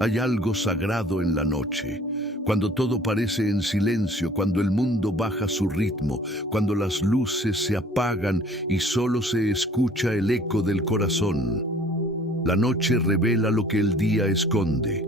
Hay algo sagrado en la noche, cuando todo parece en silencio, cuando el mundo baja su ritmo, cuando las luces se apagan y solo se escucha el eco del corazón. La noche revela lo que el día esconde.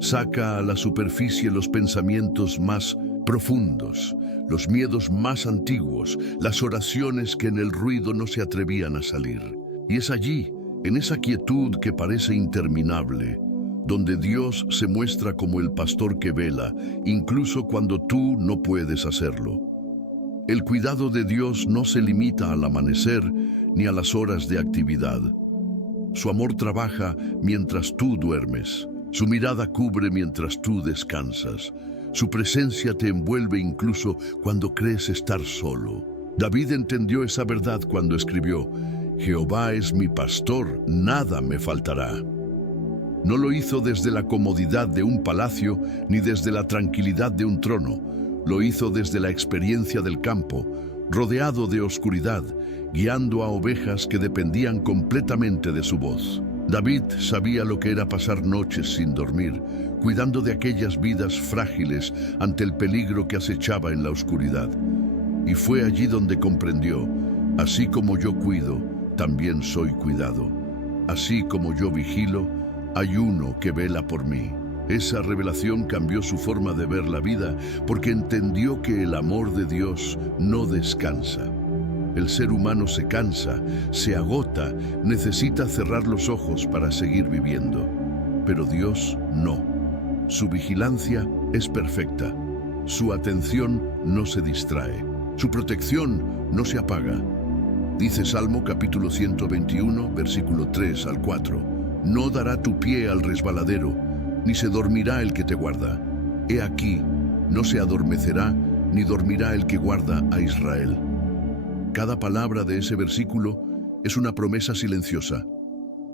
Saca a la superficie los pensamientos más profundos, los miedos más antiguos, las oraciones que en el ruido no se atrevían a salir. Y es allí, en esa quietud que parece interminable, donde Dios se muestra como el pastor que vela, incluso cuando tú no puedes hacerlo. El cuidado de Dios no se limita al amanecer ni a las horas de actividad. Su amor trabaja mientras tú duermes. Su mirada cubre mientras tú descansas. Su presencia te envuelve incluso cuando crees estar solo. David entendió esa verdad cuando escribió: Jehová es mi pastor, nada me faltará. No lo hizo desde la comodidad de un palacio ni desde la tranquilidad de un trono. Lo hizo desde la experiencia del campo, rodeado de oscuridad, guiando a ovejas que dependían completamente de su voz. David sabía lo que era pasar noches sin dormir, cuidando de aquellas vidas frágiles ante el peligro que acechaba en la oscuridad. Y fue allí donde comprendió: así como yo cuido, también soy cuidado. Así como yo vigilo, hay uno que vela por mí. Esa revelación cambió su forma de ver la vida, porque entendió que el amor de Dios no descansa. El ser humano se cansa, se agota, necesita cerrar los ojos para seguir viviendo. Pero Dios no. Su vigilancia es perfecta. Su atención no se distrae. Su protección no se apaga. Dice Salmo capítulo 121, versículo 3 al 4. No dará tu pie al resbaladero, ni se dormirá el que te guarda. He aquí, no se adormecerá, ni dormirá el que guarda a Israel. Cada palabra de ese versículo es una promesa silenciosa.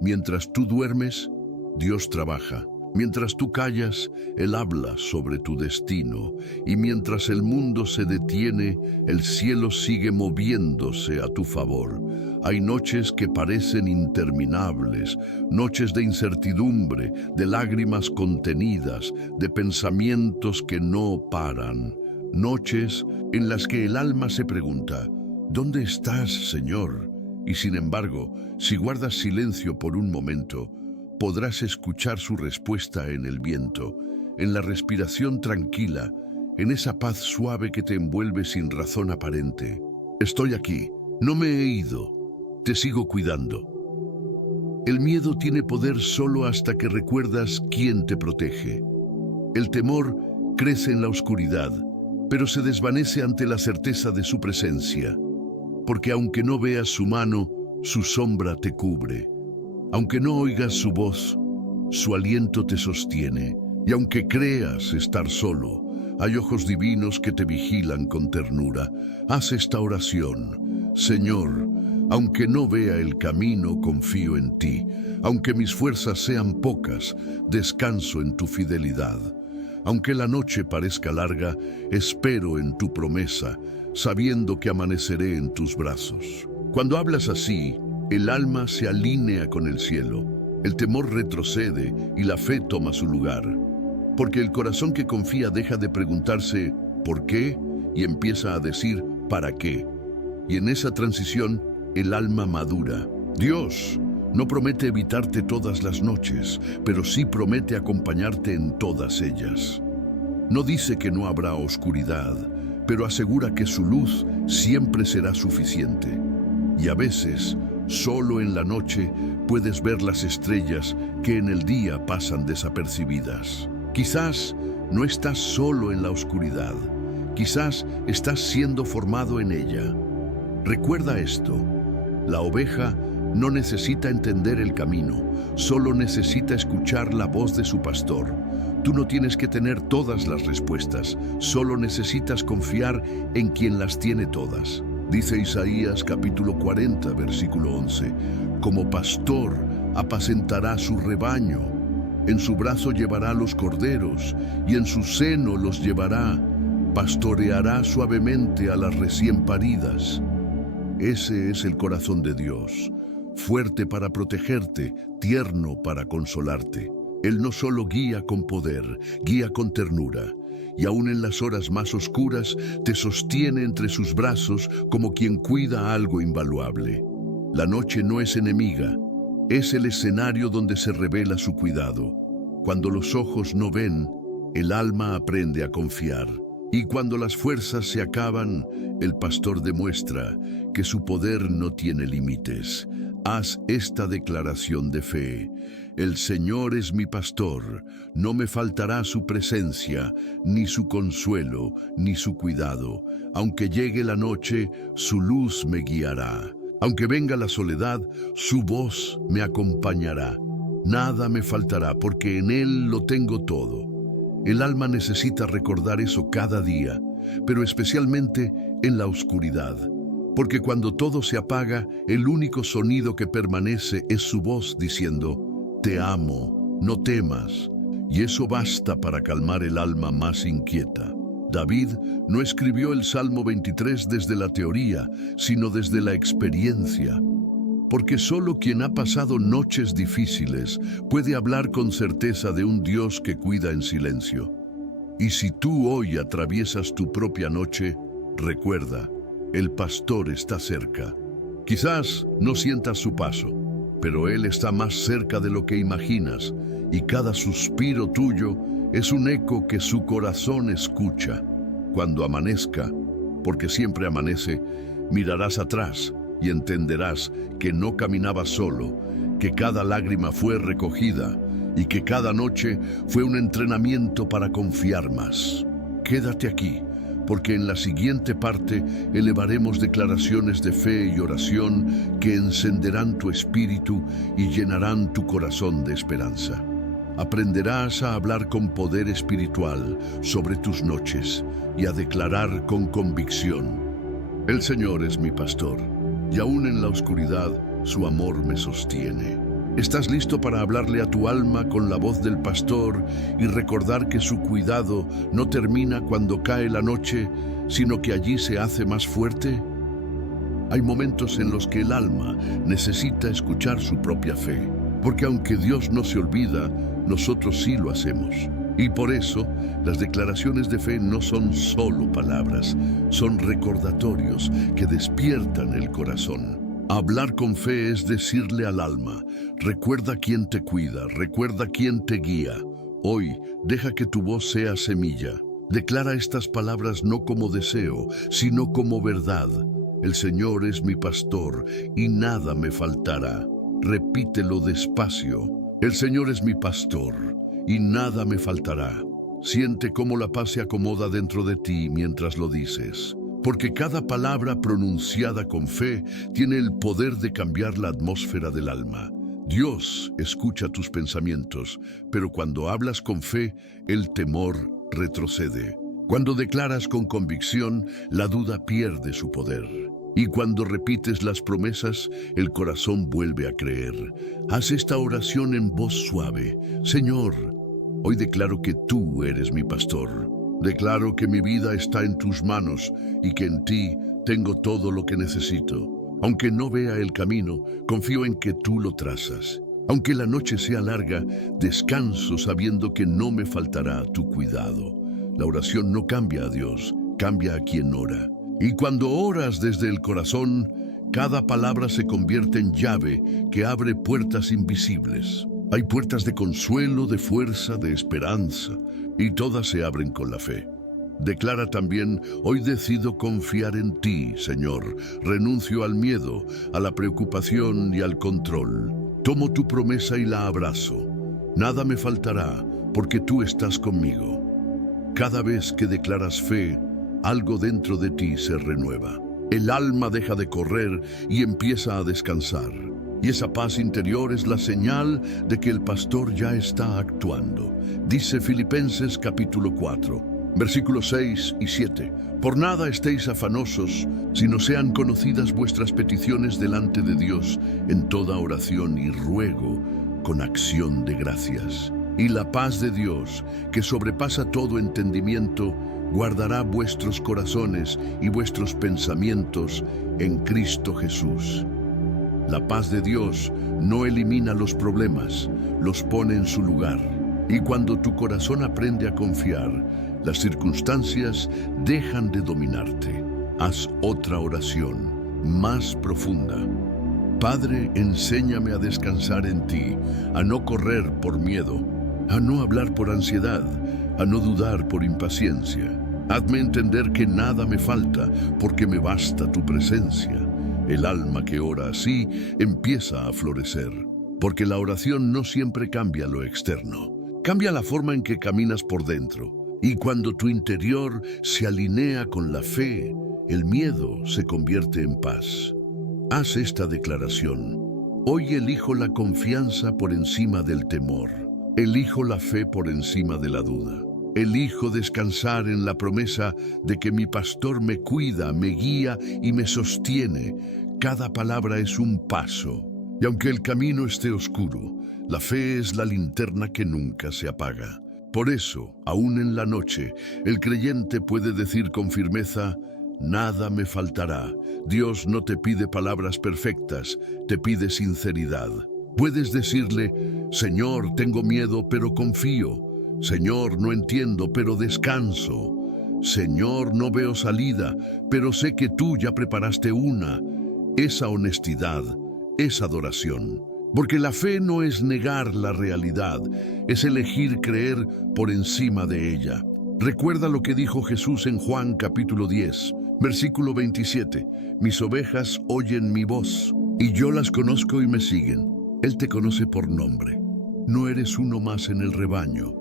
Mientras tú duermes, Dios trabaja. Mientras tú callas, Él habla sobre tu destino. Y mientras el mundo se detiene, el cielo sigue moviéndose a tu favor. Hay noches que parecen interminables, noches de incertidumbre, de lágrimas contenidas, de pensamientos que no paran. Noches en las que el alma se pregunta: ¿dónde estás, Señor? Y sin embargo, si guardas silencio por un momento, podrás escuchar su respuesta en el viento, en la respiración tranquila, en esa paz suave que te envuelve sin razón aparente. Estoy aquí, no me he ido, te sigo cuidando. El miedo tiene poder solo hasta que recuerdas quién te protege. El temor crece en la oscuridad, pero se desvanece ante la certeza de su presencia, porque aunque no veas su mano, su sombra te cubre. Aunque no oigas su voz, su aliento te sostiene. Y aunque creas estar solo, hay ojos divinos que te vigilan con ternura. Haz esta oración: Señor, aunque no vea el camino, confío en ti. Aunque mis fuerzas sean pocas, descanso en tu fidelidad. Aunque la noche parezca larga, espero en tu promesa, sabiendo que amaneceré en tus brazos. Cuando hablas así, el alma se alinea con el cielo, el temor retrocede y la fe toma su lugar. Porque el corazón que confía deja de preguntarse ¿por qué? Y empieza a decir ¿para qué? Y en esa transición, el alma madura. Dios no promete evitarte todas las noches, pero sí promete acompañarte en todas ellas. No dice que no habrá oscuridad, pero asegura que su luz siempre será suficiente. Y a veces, solo en la noche puedes ver las estrellas que en el día pasan desapercibidas. Quizás no estás solo en la oscuridad, quizás estás siendo formado en ella. Recuerda esto: la oveja no necesita entender el camino, solo necesita escuchar la voz de su pastor. Tú no tienes que tener todas las respuestas, solo necesitas confiar en quien las tiene todas. Dice Isaías capítulo 40, versículo 11, como pastor apacentará su rebaño, en su brazo llevará los corderos y en su seno los llevará, pastoreará suavemente a las recién paridas. Ese es el corazón de Dios, fuerte para protegerte, tierno para consolarte. Él no solo guía con poder, guía con ternura, y aun en las horas más oscuras te sostiene entre sus brazos como quien cuida algo invaluable. La noche no es enemiga, es el escenario donde se revela su cuidado. Cuando los ojos no ven, el alma aprende a confiar. Y cuando las fuerzas se acaban, el pastor demuestra que su poder no tiene límites. Haz esta declaración de fe. El Señor es mi pastor, no me faltará su presencia, ni su consuelo, ni su cuidado. Aunque llegue la noche, su luz me guiará. Aunque venga la soledad, su voz me acompañará. Nada me faltará, porque en Él lo tengo todo. El alma necesita recordar eso cada día, pero especialmente en la oscuridad. Porque cuando todo se apaga, el único sonido que permanece es su voz diciendo: te amo, no temas. Y eso basta para calmar el alma más inquieta. David no escribió el Salmo 23 desde la teoría, sino desde la experiencia. Porque solo quien ha pasado noches difíciles puede hablar con certeza de un Dios que cuida en silencio. Y si tú hoy atraviesas tu propia noche, recuerda, el pastor está cerca. Quizás no sientas su paso, pero Él está más cerca de lo que imaginas, y cada suspiro tuyo es un eco que su corazón escucha. Cuando amanezca, porque siempre amanece, mirarás atrás y entenderás que no caminabas solo, que cada lágrima fue recogida y que cada noche fue un entrenamiento para confiar más. Quédate aquí, porque en la siguiente parte elevaremos declaraciones de fe y oración que encenderán tu espíritu y llenarán tu corazón de esperanza. Aprenderás a hablar con poder espiritual sobre tus noches y a declarar con convicción: el Señor es mi pastor, y aún en la oscuridad su amor me sostiene. ¿Estás listo para hablarle a tu alma con la voz del pastor y recordar que su cuidado no termina cuando cae la noche, sino que allí se hace más fuerte? Hay momentos en los que el alma necesita escuchar su propia fe, porque aunque Dios no se olvida, nosotros sí lo hacemos. Y por eso, las declaraciones de fe no son solo palabras, son recordatorios que despiertan el corazón. Hablar con fe es decirle al alma: recuerda quién te cuida, recuerda quién te guía. Hoy, deja que tu voz sea semilla. Declara estas palabras no como deseo, sino como verdad. El Señor es mi pastor y nada me faltará. Repítelo despacio. El Señor es mi pastor y nada me faltará. Siente cómo la paz se acomoda dentro de ti mientras lo dices. Porque cada palabra pronunciada con fe tiene el poder de cambiar la atmósfera del alma. Dios escucha tus pensamientos, pero cuando hablas con fe, el temor retrocede. Cuando declaras con convicción, la duda pierde su poder. Y cuando repites las promesas, el corazón vuelve a creer. Haz esta oración en voz suave. Señor, hoy declaro que tú eres mi pastor. Declaro que mi vida está en tus manos y que en ti tengo todo lo que necesito. Aunque no vea el camino, confío en que tú lo trazas. Aunque la noche sea larga, descanso sabiendo que no me faltará tu cuidado. La oración no cambia a Dios, cambia a quien ora. Y cuando oras desde el corazón, cada palabra se convierte en llave que abre puertas invisibles. Hay puertas de consuelo, de fuerza, de esperanza, y todas se abren con la fe. Declara también: hoy decido confiar en ti, Señor. Renuncio al miedo, a la preocupación y al control. Tomo tu promesa y la abrazo. Nada me faltará, porque tú estás conmigo. Cada vez que declaras fe, algo dentro de ti se renueva. El alma deja de correr y empieza a descansar. Y esa paz interior es la señal de que el pastor ya está actuando. Dice Filipenses capítulo 4, versículos 6 y 7. Por nada estéis afanosos, sino sean conocidas vuestras peticiones delante de Dios en toda oración y ruego con acción de gracias. Y la paz de Dios, que sobrepasa todo entendimiento, guardará vuestros corazones y vuestros pensamientos en Cristo Jesús. La paz de Dios no elimina los problemas, los pone en su lugar. Y cuando tu corazón aprende a confiar, las circunstancias dejan de dominarte. Haz otra oración, más profunda. Padre, enséñame a descansar en ti, a no correr por miedo, a no hablar por ansiedad, a no dudar por impaciencia. Hazme entender que nada me falta, porque me basta tu presencia. El alma que ora así empieza a florecer, porque la oración no siempre cambia lo externo. Cambia la forma en que caminas por dentro. Y cuando tu interior se alinea con la fe, el miedo se convierte en paz. Haz esta declaración. Hoy elijo la confianza por encima del temor. Elijo la fe por encima de la duda. Elijo descansar en la promesa de que mi pastor me cuida, me guía y me sostiene. Cada palabra es un paso. Y aunque el camino esté oscuro, la fe es la linterna que nunca se apaga. Por eso, aún en la noche, el creyente puede decir con firmeza: nada me faltará. Dios no te pide palabras perfectas, te pide sinceridad. Puedes decirle: Señor, tengo miedo, pero confío. Señor, no entiendo, pero descanso. Señor, no veo salida, pero sé que tú ya preparaste una. Esa honestidad es adoración. Porque la fe no es negar la realidad, es elegir creer por encima de ella. Recuerda lo que dijo Jesús en Juan capítulo 10, versículo 27. Mis ovejas oyen mi voz, y yo las conozco y me siguen. Él te conoce por nombre. No eres uno más en el rebaño.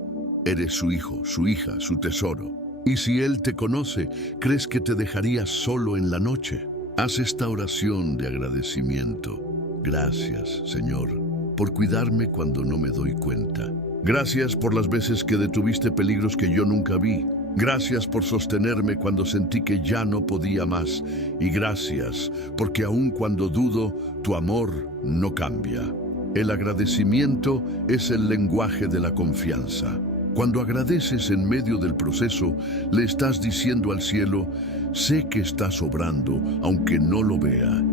Eres su hijo, su hija, su tesoro. Y si Él te conoce, ¿crees que te dejaría solo en la noche? Haz esta oración de agradecimiento. Gracias, Señor, por cuidarme cuando no me doy cuenta. Gracias por las veces que detuviste peligros que yo nunca vi. Gracias por sostenerme cuando sentí que ya no podía más. Y gracias porque aun cuando dudo, tu amor no cambia. El agradecimiento es el lenguaje de la confianza. Cuando agradeces en medio del proceso, le estás diciendo al cielo: sé que estás obrando, aunque no lo vea.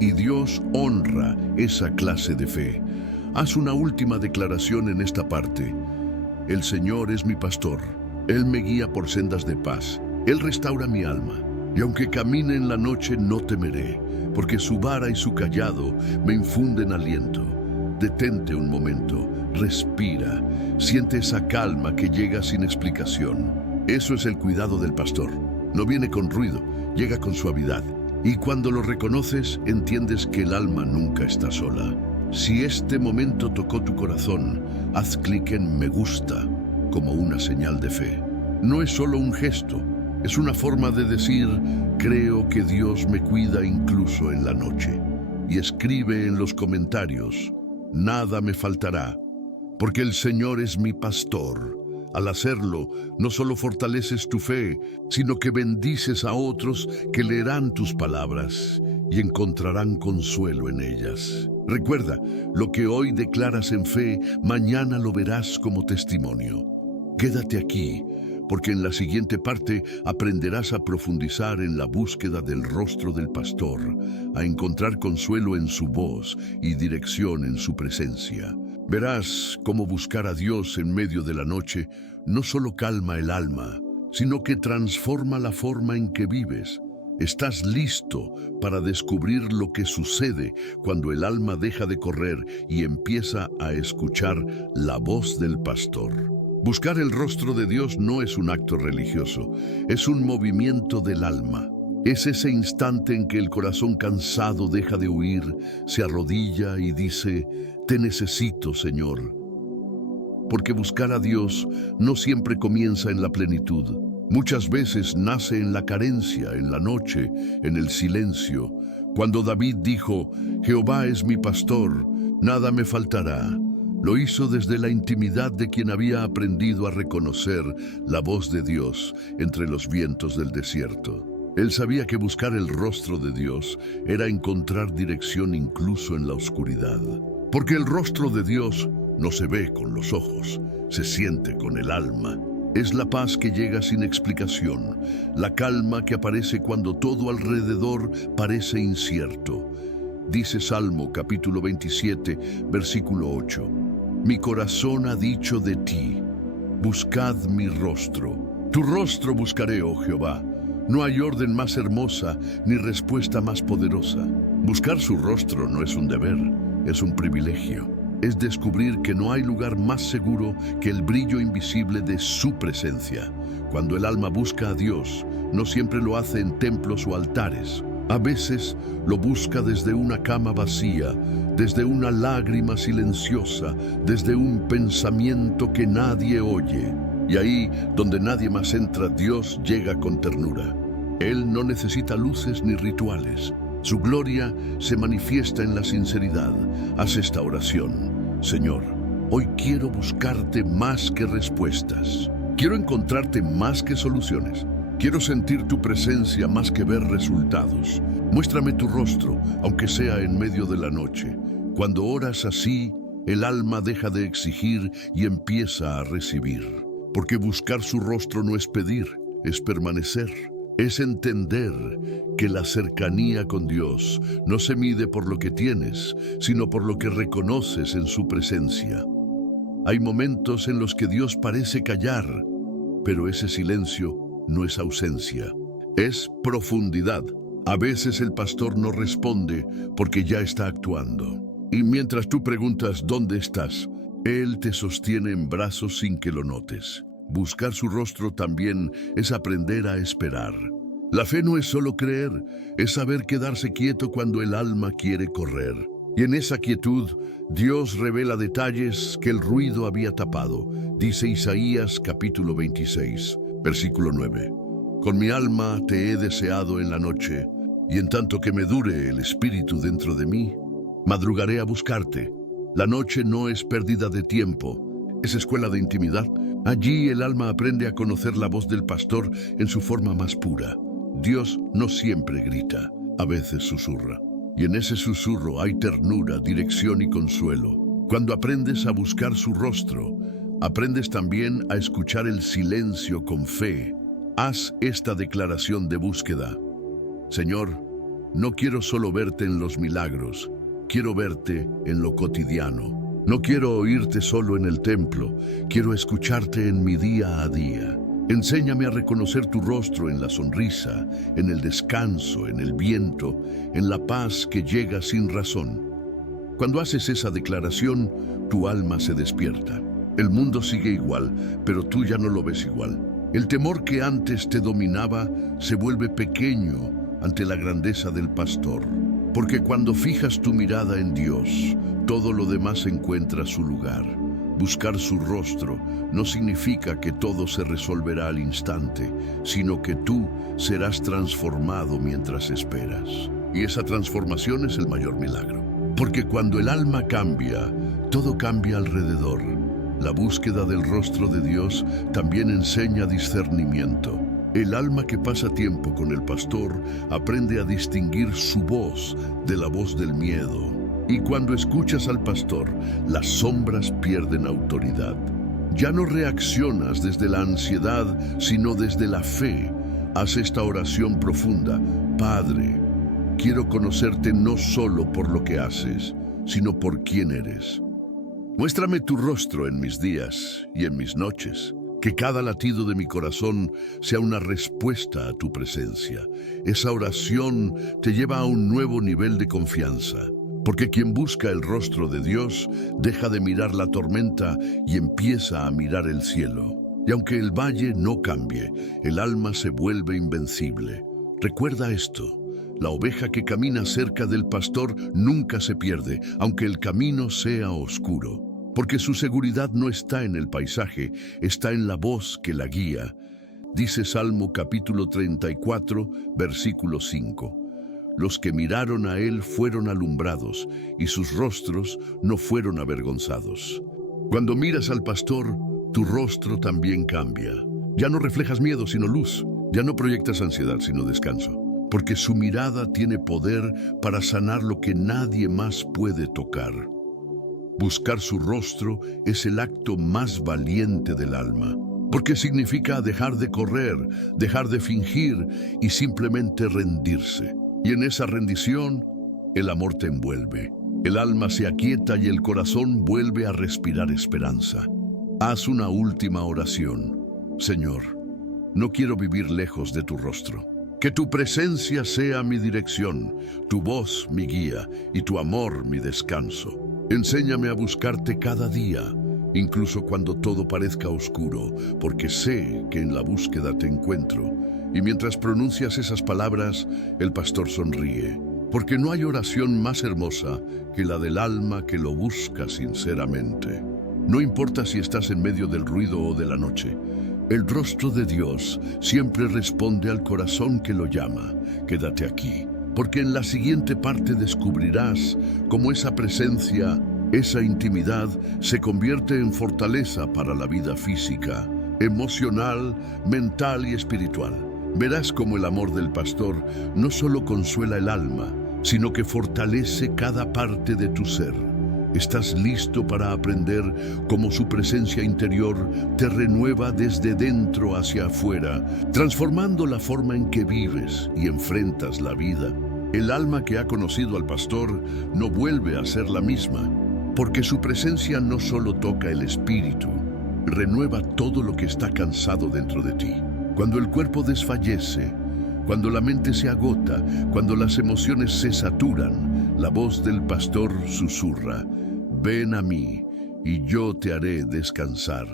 Y Dios honra esa clase de fe. Haz una última declaración en esta parte. El Señor es mi pastor. Él me guía por sendas de paz. Él restaura mi alma. Y aunque camine en la noche, no temeré, porque su vara y su cayado me infunden aliento. Detente un momento, respira, siente esa calma que llega sin explicación. Eso es el cuidado del pastor. No viene con ruido, llega con suavidad. Y cuando lo reconoces, entiendes que el alma nunca está sola. Si este momento tocó tu corazón, haz clic en me gusta, como una señal de fe. No es solo un gesto, es una forma de decir: creo que Dios me cuida incluso en la noche. Y escribe en los comentarios: nada me faltará, porque el Señor es mi pastor. Al hacerlo, no solo fortaleces tu fe, sino que bendices a otros que leerán tus palabras y encontrarán consuelo en ellas. Recuerda, lo que hoy declaras en fe, mañana lo verás como testimonio. Quédate aquí, porque en la siguiente parte aprenderás a profundizar en la búsqueda del rostro del pastor, a encontrar consuelo en su voz y dirección en su presencia. Verás cómo buscar a Dios en medio de la noche no solo calma el alma, sino que transforma la forma en que vives. Estás listo para descubrir lo que sucede cuando el alma deja de correr y empieza a escuchar la voz del pastor. Buscar el rostro de Dios no es un acto religioso, es un movimiento del alma. Es ese instante en que el corazón cansado deja de huir, se arrodilla y dice: te necesito, Señor. Porque buscar a Dios no siempre comienza en la plenitud. Muchas veces nace en la carencia, en la noche, en el silencio. Cuando David dijo: Jehová es mi pastor, nada me faltará, lo hizo desde la intimidad de quien había aprendido a reconocer la voz de Dios entre los vientos del desierto. Él sabía que buscar el rostro de Dios era encontrar dirección incluso en la oscuridad. Porque el rostro de Dios no se ve con los ojos, se siente con el alma. Es la paz que llega sin explicación, la calma que aparece cuando todo alrededor parece incierto. Dice Salmo capítulo 27, versículo 8. Mi corazón ha dicho de ti, buscad mi rostro. Tu rostro buscaré, oh Jehová. No hay orden más hermosa ni respuesta más poderosa. Buscar su rostro no es un deber, es un privilegio. Es descubrir que no hay lugar más seguro que el brillo invisible de su presencia. Cuando el alma busca a Dios, no siempre lo hace en templos o altares. A veces lo busca desde una cama vacía, desde una lágrima silenciosa, desde un pensamiento que nadie oye. Y ahí, donde nadie más entra, Dios llega con ternura. Él no necesita luces ni rituales. Su gloria se manifiesta en la sinceridad. Haz esta oración. Señor, hoy quiero buscarte más que respuestas. Quiero encontrarte más que soluciones. Quiero sentir tu presencia más que ver resultados. Muéstrame tu rostro, aunque sea en medio de la noche. Cuando oras así, el alma deja de exigir y empieza a recibir. Porque buscar su rostro no es pedir, es permanecer. Es entender que la cercanía con Dios no se mide por lo que tienes, sino por lo que reconoces en su presencia. Hay momentos en los que Dios parece callar, pero ese silencio no es ausencia, es profundidad. A veces el pastor no responde porque ya está actuando. Y mientras tú preguntas ¿dónde estás?, Él te sostiene en brazos sin que lo notes. Buscar su rostro también es aprender a esperar. La fe no es solo creer, es saber quedarse quieto cuando el alma quiere correr. Y en esa quietud, Dios revela detalles que el ruido había tapado. Dice Isaías capítulo 26, versículo 9. Con mi alma te he deseado en la noche, y en tanto que me dure el espíritu dentro de mí, madrugaré a buscarte. La noche no es pérdida de tiempo, es escuela de intimidad. Allí el alma aprende a conocer la voz del pastor en su forma más pura. Dios no siempre grita, a veces susurra. Y en ese susurro hay ternura, dirección y consuelo. Cuando aprendes a buscar su rostro, aprendes también a escuchar el silencio con fe. Haz esta declaración de búsqueda. Señor, no quiero solo verte en los milagros, quiero verte en lo cotidiano. No quiero oírte solo en el templo, quiero escucharte en mi día a día. Enséñame a reconocer tu rostro en la sonrisa, en el descanso, en el viento, en la paz que llega sin razón. Cuando haces esa declaración, tu alma se despierta. El mundo sigue igual, pero tú ya no lo ves igual. El temor que antes te dominaba se vuelve pequeño ante la grandeza del pastor. Porque cuando fijas tu mirada en Dios, todo lo demás encuentra su lugar. Buscar su rostro no significa que todo se resolverá al instante, sino que tú serás transformado mientras esperas. Y esa transformación es el mayor milagro. Porque cuando el alma cambia, todo cambia alrededor. La búsqueda del rostro de Dios también enseña discernimiento. El alma que pasa tiempo con el pastor aprende a distinguir su voz de la voz del miedo. Y cuando escuchas al pastor, las sombras pierden autoridad. Ya no reaccionas desde la ansiedad, sino desde la fe. Haz esta oración profunda. Padre, quiero conocerte no solo por lo que haces, sino por quién eres. Muéstrame tu rostro en mis días y en mis noches. Que cada latido de mi corazón sea una respuesta a tu presencia. Esa oración te lleva a un nuevo nivel de confianza. Porque quien busca el rostro de Dios deja de mirar la tormenta y empieza a mirar el cielo. Y aunque el valle no cambie, el alma se vuelve invencible. Recuerda esto: la oveja que camina cerca del pastor nunca se pierde, aunque el camino sea oscuro. Porque su seguridad no está en el paisaje, está en la voz que la guía. Dice Salmo capítulo 34, versículo 5. Los que miraron a él fueron alumbrados, y sus rostros no fueron avergonzados. Cuando miras al pastor, tu rostro también cambia. Ya no reflejas miedo, sino luz. Ya no proyectas ansiedad, sino descanso. Porque su mirada tiene poder para sanar lo que nadie más puede tocar. Buscar su rostro es el acto más valiente del alma, porque significa dejar de correr, dejar de fingir y simplemente rendirse. Y en esa rendición, el amor te envuelve. El alma se aquieta y el corazón vuelve a respirar esperanza. Haz una última oración. Señor, no quiero vivir lejos de tu rostro. Que tu presencia sea mi dirección, tu voz mi guía y tu amor mi descanso. Enséñame a buscarte cada día, incluso cuando todo parezca oscuro, porque sé que en la búsqueda te encuentro. Y mientras pronuncias esas palabras, el pastor sonríe, porque no hay oración más hermosa que la del alma que lo busca sinceramente. No importa si estás en medio del ruido o de la noche, el rostro de Dios siempre responde al corazón que lo llama. Quédate aquí, porque en la siguiente parte descubrirás cómo esa presencia, esa intimidad, se convierte en fortaleza para la vida física, emocional, mental y espiritual. Verás cómo el amor del pastor no solo consuela el alma, sino que fortalece cada parte de tu ser. ¿Estás listo para aprender cómo su presencia interior te renueva desde dentro hacia afuera, transformando la forma en que vives y enfrentas la vida? El alma que ha conocido al pastor no vuelve a ser la misma, porque su presencia no solo toca el espíritu, renueva todo lo que está cansado dentro de ti. Cuando el cuerpo desfallece, cuando la mente se agota, cuando las emociones se saturan, la voz del pastor susurra: ven a mí y yo te haré descansar.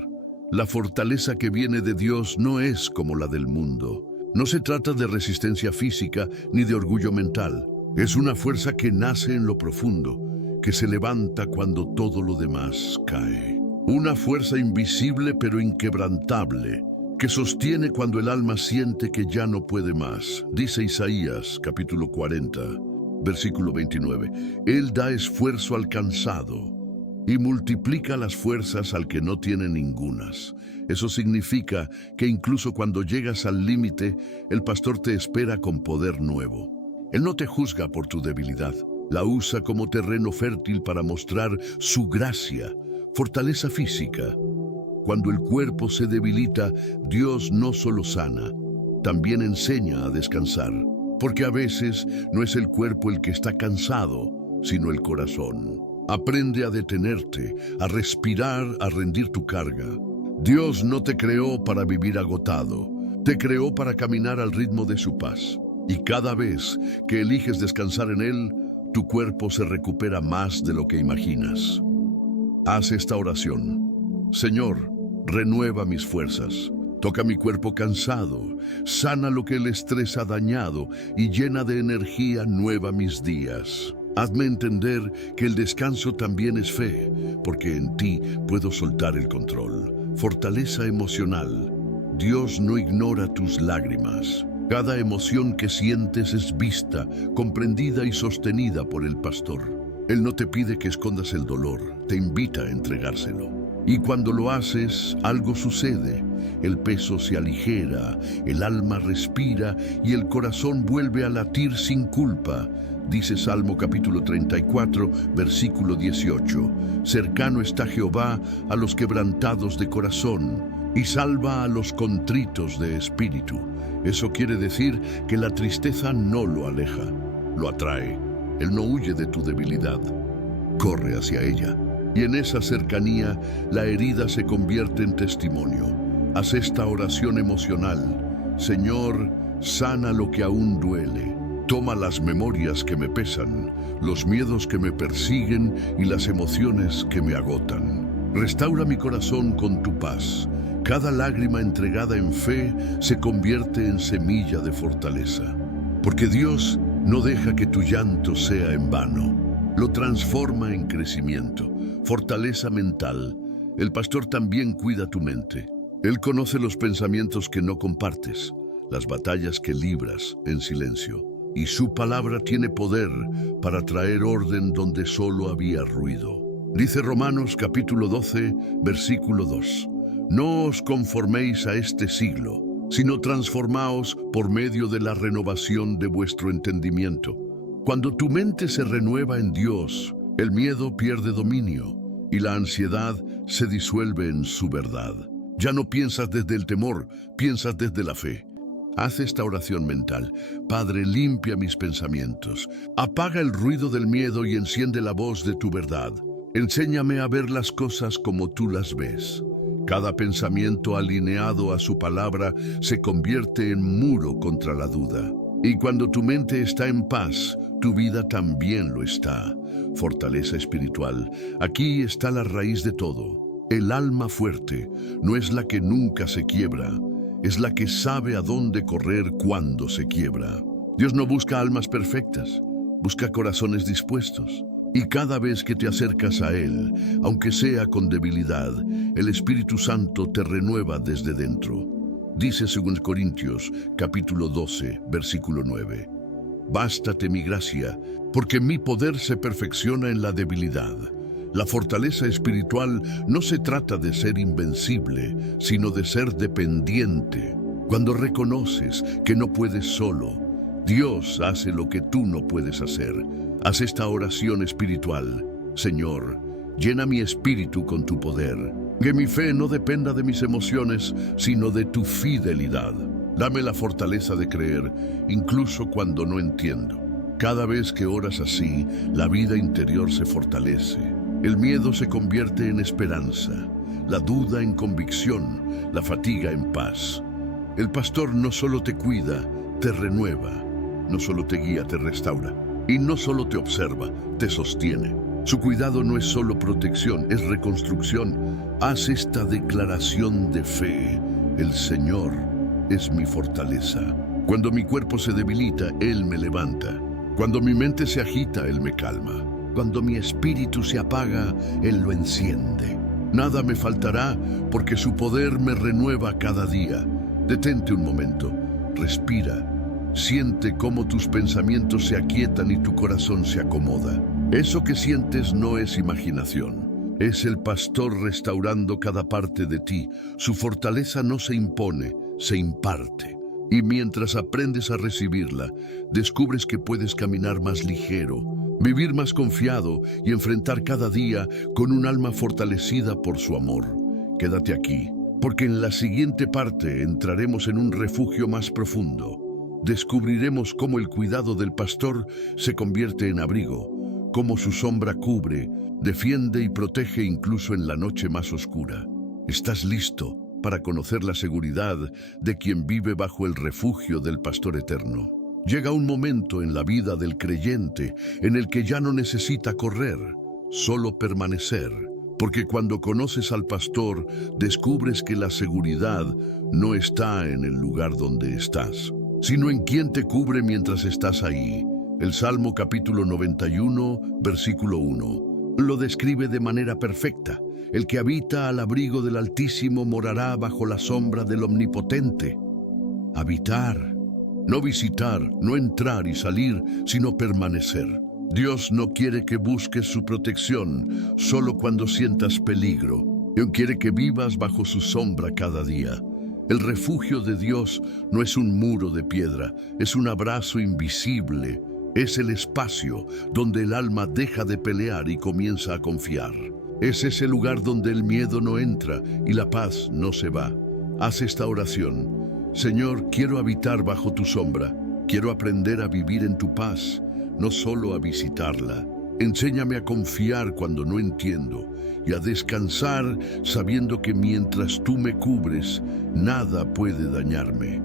La fortaleza que viene de Dios no es como la del mundo. No se trata de resistencia física ni de orgullo mental. Es una fuerza que nace en lo profundo, que se levanta cuando todo lo demás cae. Una fuerza invisible pero inquebrantable, que sostiene cuando el alma siente que ya no puede más. Dice Isaías, capítulo 40, versículo 29. Él da esfuerzo al cansado y multiplica las fuerzas al que no tiene ningunas. Eso significa que incluso cuando llegas al límite, el pastor te espera con poder nuevo. Él no te juzga por tu debilidad, la usa como terreno fértil para mostrar su gracia, fortaleza física. Cuando el cuerpo se debilita, Dios no solo sana, también enseña a descansar, porque a veces no es el cuerpo el que está cansado, sino el corazón. Aprende a detenerte, a respirar, a rendir tu carga. Dios no te creó para vivir agotado, te creó para caminar al ritmo de su paz. Y cada vez que eliges descansar en Él, tu cuerpo se recupera más de lo que imaginas. Haz esta oración. Señor, renueva mis fuerzas. Toca mi cuerpo cansado, sana lo que el estrés ha dañado y llena de energía nueva mis días. Hazme entender que el descanso también es fe, porque en ti puedo soltar el control. Fortaleza emocional. Dios no ignora tus lágrimas. Cada emoción que sientes es vista, comprendida y sostenida por el pastor. Él no te pide que escondas el dolor, te invita a entregárselo. Y cuando lo haces, algo sucede. El peso se aligera, el alma respira y el corazón vuelve a latir sin culpa. Dice Salmo capítulo 34, versículo 18. Cercano está Jehová a los quebrantados de corazón y salva a los contritos de espíritu. Eso quiere decir que la tristeza no lo aleja, lo atrae. Él no huye de tu debilidad, corre hacia ella. Y en esa cercanía, la herida se convierte en testimonio. Haz esta oración emocional. Señor, sana lo que aún duele. Toma las memorias que me pesan, los miedos que me persiguen y las emociones que me agotan. Restaura mi corazón con tu paz. Cada lágrima entregada en fe se convierte en semilla de fortaleza. Porque Dios no deja que tu llanto sea en vano. Lo transforma en crecimiento, fortaleza mental. El pastor también cuida tu mente. Él conoce los pensamientos que no compartes, las batallas que libras en silencio. Y su palabra tiene poder para traer orden donde solo había ruido. Dice Romanos capítulo 12, versículo 2. No os conforméis a este siglo, sino transformaos por medio de la renovación de vuestro entendimiento. Cuando tu mente se renueva en Dios, el miedo pierde dominio y la ansiedad se disuelve en su verdad. Ya no piensas desde el temor, piensas desde la fe. Haz esta oración mental. Padre, limpia mis pensamientos. Apaga el ruido del miedo y enciende la voz de tu verdad. Enséñame a ver las cosas como tú las ves. Cada pensamiento alineado a su palabra se convierte en muro contra la duda. Y cuando tu mente está en paz, tu vida también lo está. Fortaleza espiritual. Aquí está la raíz de todo. El alma fuerte no es la que nunca se quiebra, es la que sabe a dónde correr cuando se quiebra. Dios no busca almas perfectas, busca corazones dispuestos. Y cada vez que te acercas a Él, aunque sea con debilidad, el Espíritu Santo te renueva desde dentro. Dice 2 Corintios, capítulo 12, versículo 9. Bástate mi gracia, porque mi poder se perfecciona en la debilidad. La fortaleza espiritual no se trata de ser invencible, sino de ser dependiente. Cuando reconoces que no puedes solo, Dios hace lo que tú no puedes hacer. Haz esta oración espiritual. Señor, llena mi espíritu con tu poder. Que mi fe no dependa de mis emociones, sino de tu fidelidad. Dame la fortaleza de creer, incluso cuando no entiendo. Cada vez que oras así, la vida interior se fortalece. El miedo se convierte en esperanza, la duda en convicción, la fatiga en paz. El pastor no solo te cuida, te renueva. No solo te guía, te restaura. Y no solo te observa, te sostiene. Su cuidado no es solo protección, es reconstrucción. Haz esta declaración de fe. El Señor es mi fortaleza. Cuando mi cuerpo se debilita, Él me levanta. Cuando mi mente se agita, Él me calma. Cuando mi espíritu se apaga, Él lo enciende. Nada me faltará, porque su poder me renueva cada día. Detente un momento, respira. Siente cómo tus pensamientos se aquietan y tu corazón se acomoda. Eso que sientes no es imaginación. Es el pastor restaurando cada parte de ti. Su fortaleza no se impone, se imparte. Y mientras aprendes a recibirla, descubres que puedes caminar más ligero, vivir más confiado y enfrentar cada día con un alma fortalecida por su amor. Quédate aquí, porque en la siguiente parte entraremos en un refugio más profundo. Descubriremos cómo el cuidado del pastor se convierte en abrigo, cómo su sombra cubre, defiende y protege incluso en la noche más oscura. ¿Estás listo para conocer la seguridad de quien vive bajo el refugio del pastor eterno? Llega un momento en la vida del creyente en el que ya no necesita correr, solo permanecer. Porque cuando conoces al pastor, descubres que la seguridad no está en el lugar donde estás, sino en quien te cubre mientras estás ahí. El Salmo capítulo 91, versículo 1, lo describe de manera perfecta. El que habita al abrigo del Altísimo morará bajo la sombra del Omnipotente. Habitar, no visitar, no entrar y salir, sino permanecer. Dios no quiere que busques su protección solo cuando sientas peligro. Él quiere que vivas bajo su sombra cada día. El refugio de Dios no es un muro de piedra, es un abrazo invisible. Es el espacio donde el alma deja de pelear y comienza a confiar. Es ese lugar donde el miedo no entra y la paz no se va. Haz esta oración. Señor, quiero habitar bajo tu sombra. Quiero aprender a vivir en tu paz, no solo a visitarla. Enséñame a confiar cuando no entiendo y a descansar sabiendo que mientras tú me cubres, nada puede dañarme.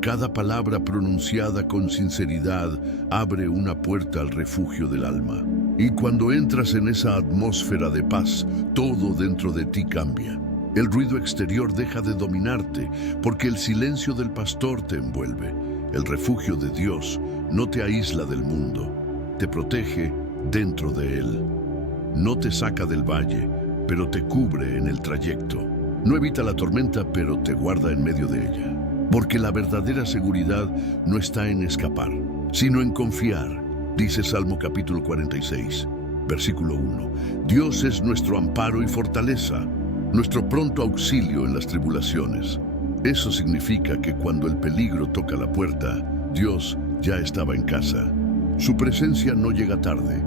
Cada palabra pronunciada con sinceridad abre una puerta al refugio del alma. Y cuando entras en esa atmósfera de paz, todo dentro de ti cambia. El ruido exterior deja de dominarte porque el silencio del pastor te envuelve. El refugio de Dios no te aísla del mundo, te protege dentro de él. No te saca del valle, pero te cubre en el trayecto. No evita la tormenta, pero te guarda en medio de ella. Porque la verdadera seguridad no está en escapar, sino en confiar. Dice Salmo capítulo 46, versículo 1. Dios es nuestro amparo y fortaleza, nuestro pronto auxilio en las tribulaciones. Eso significa que cuando el peligro toca la puerta, Dios ya estaba en casa. Su presencia no llega tarde,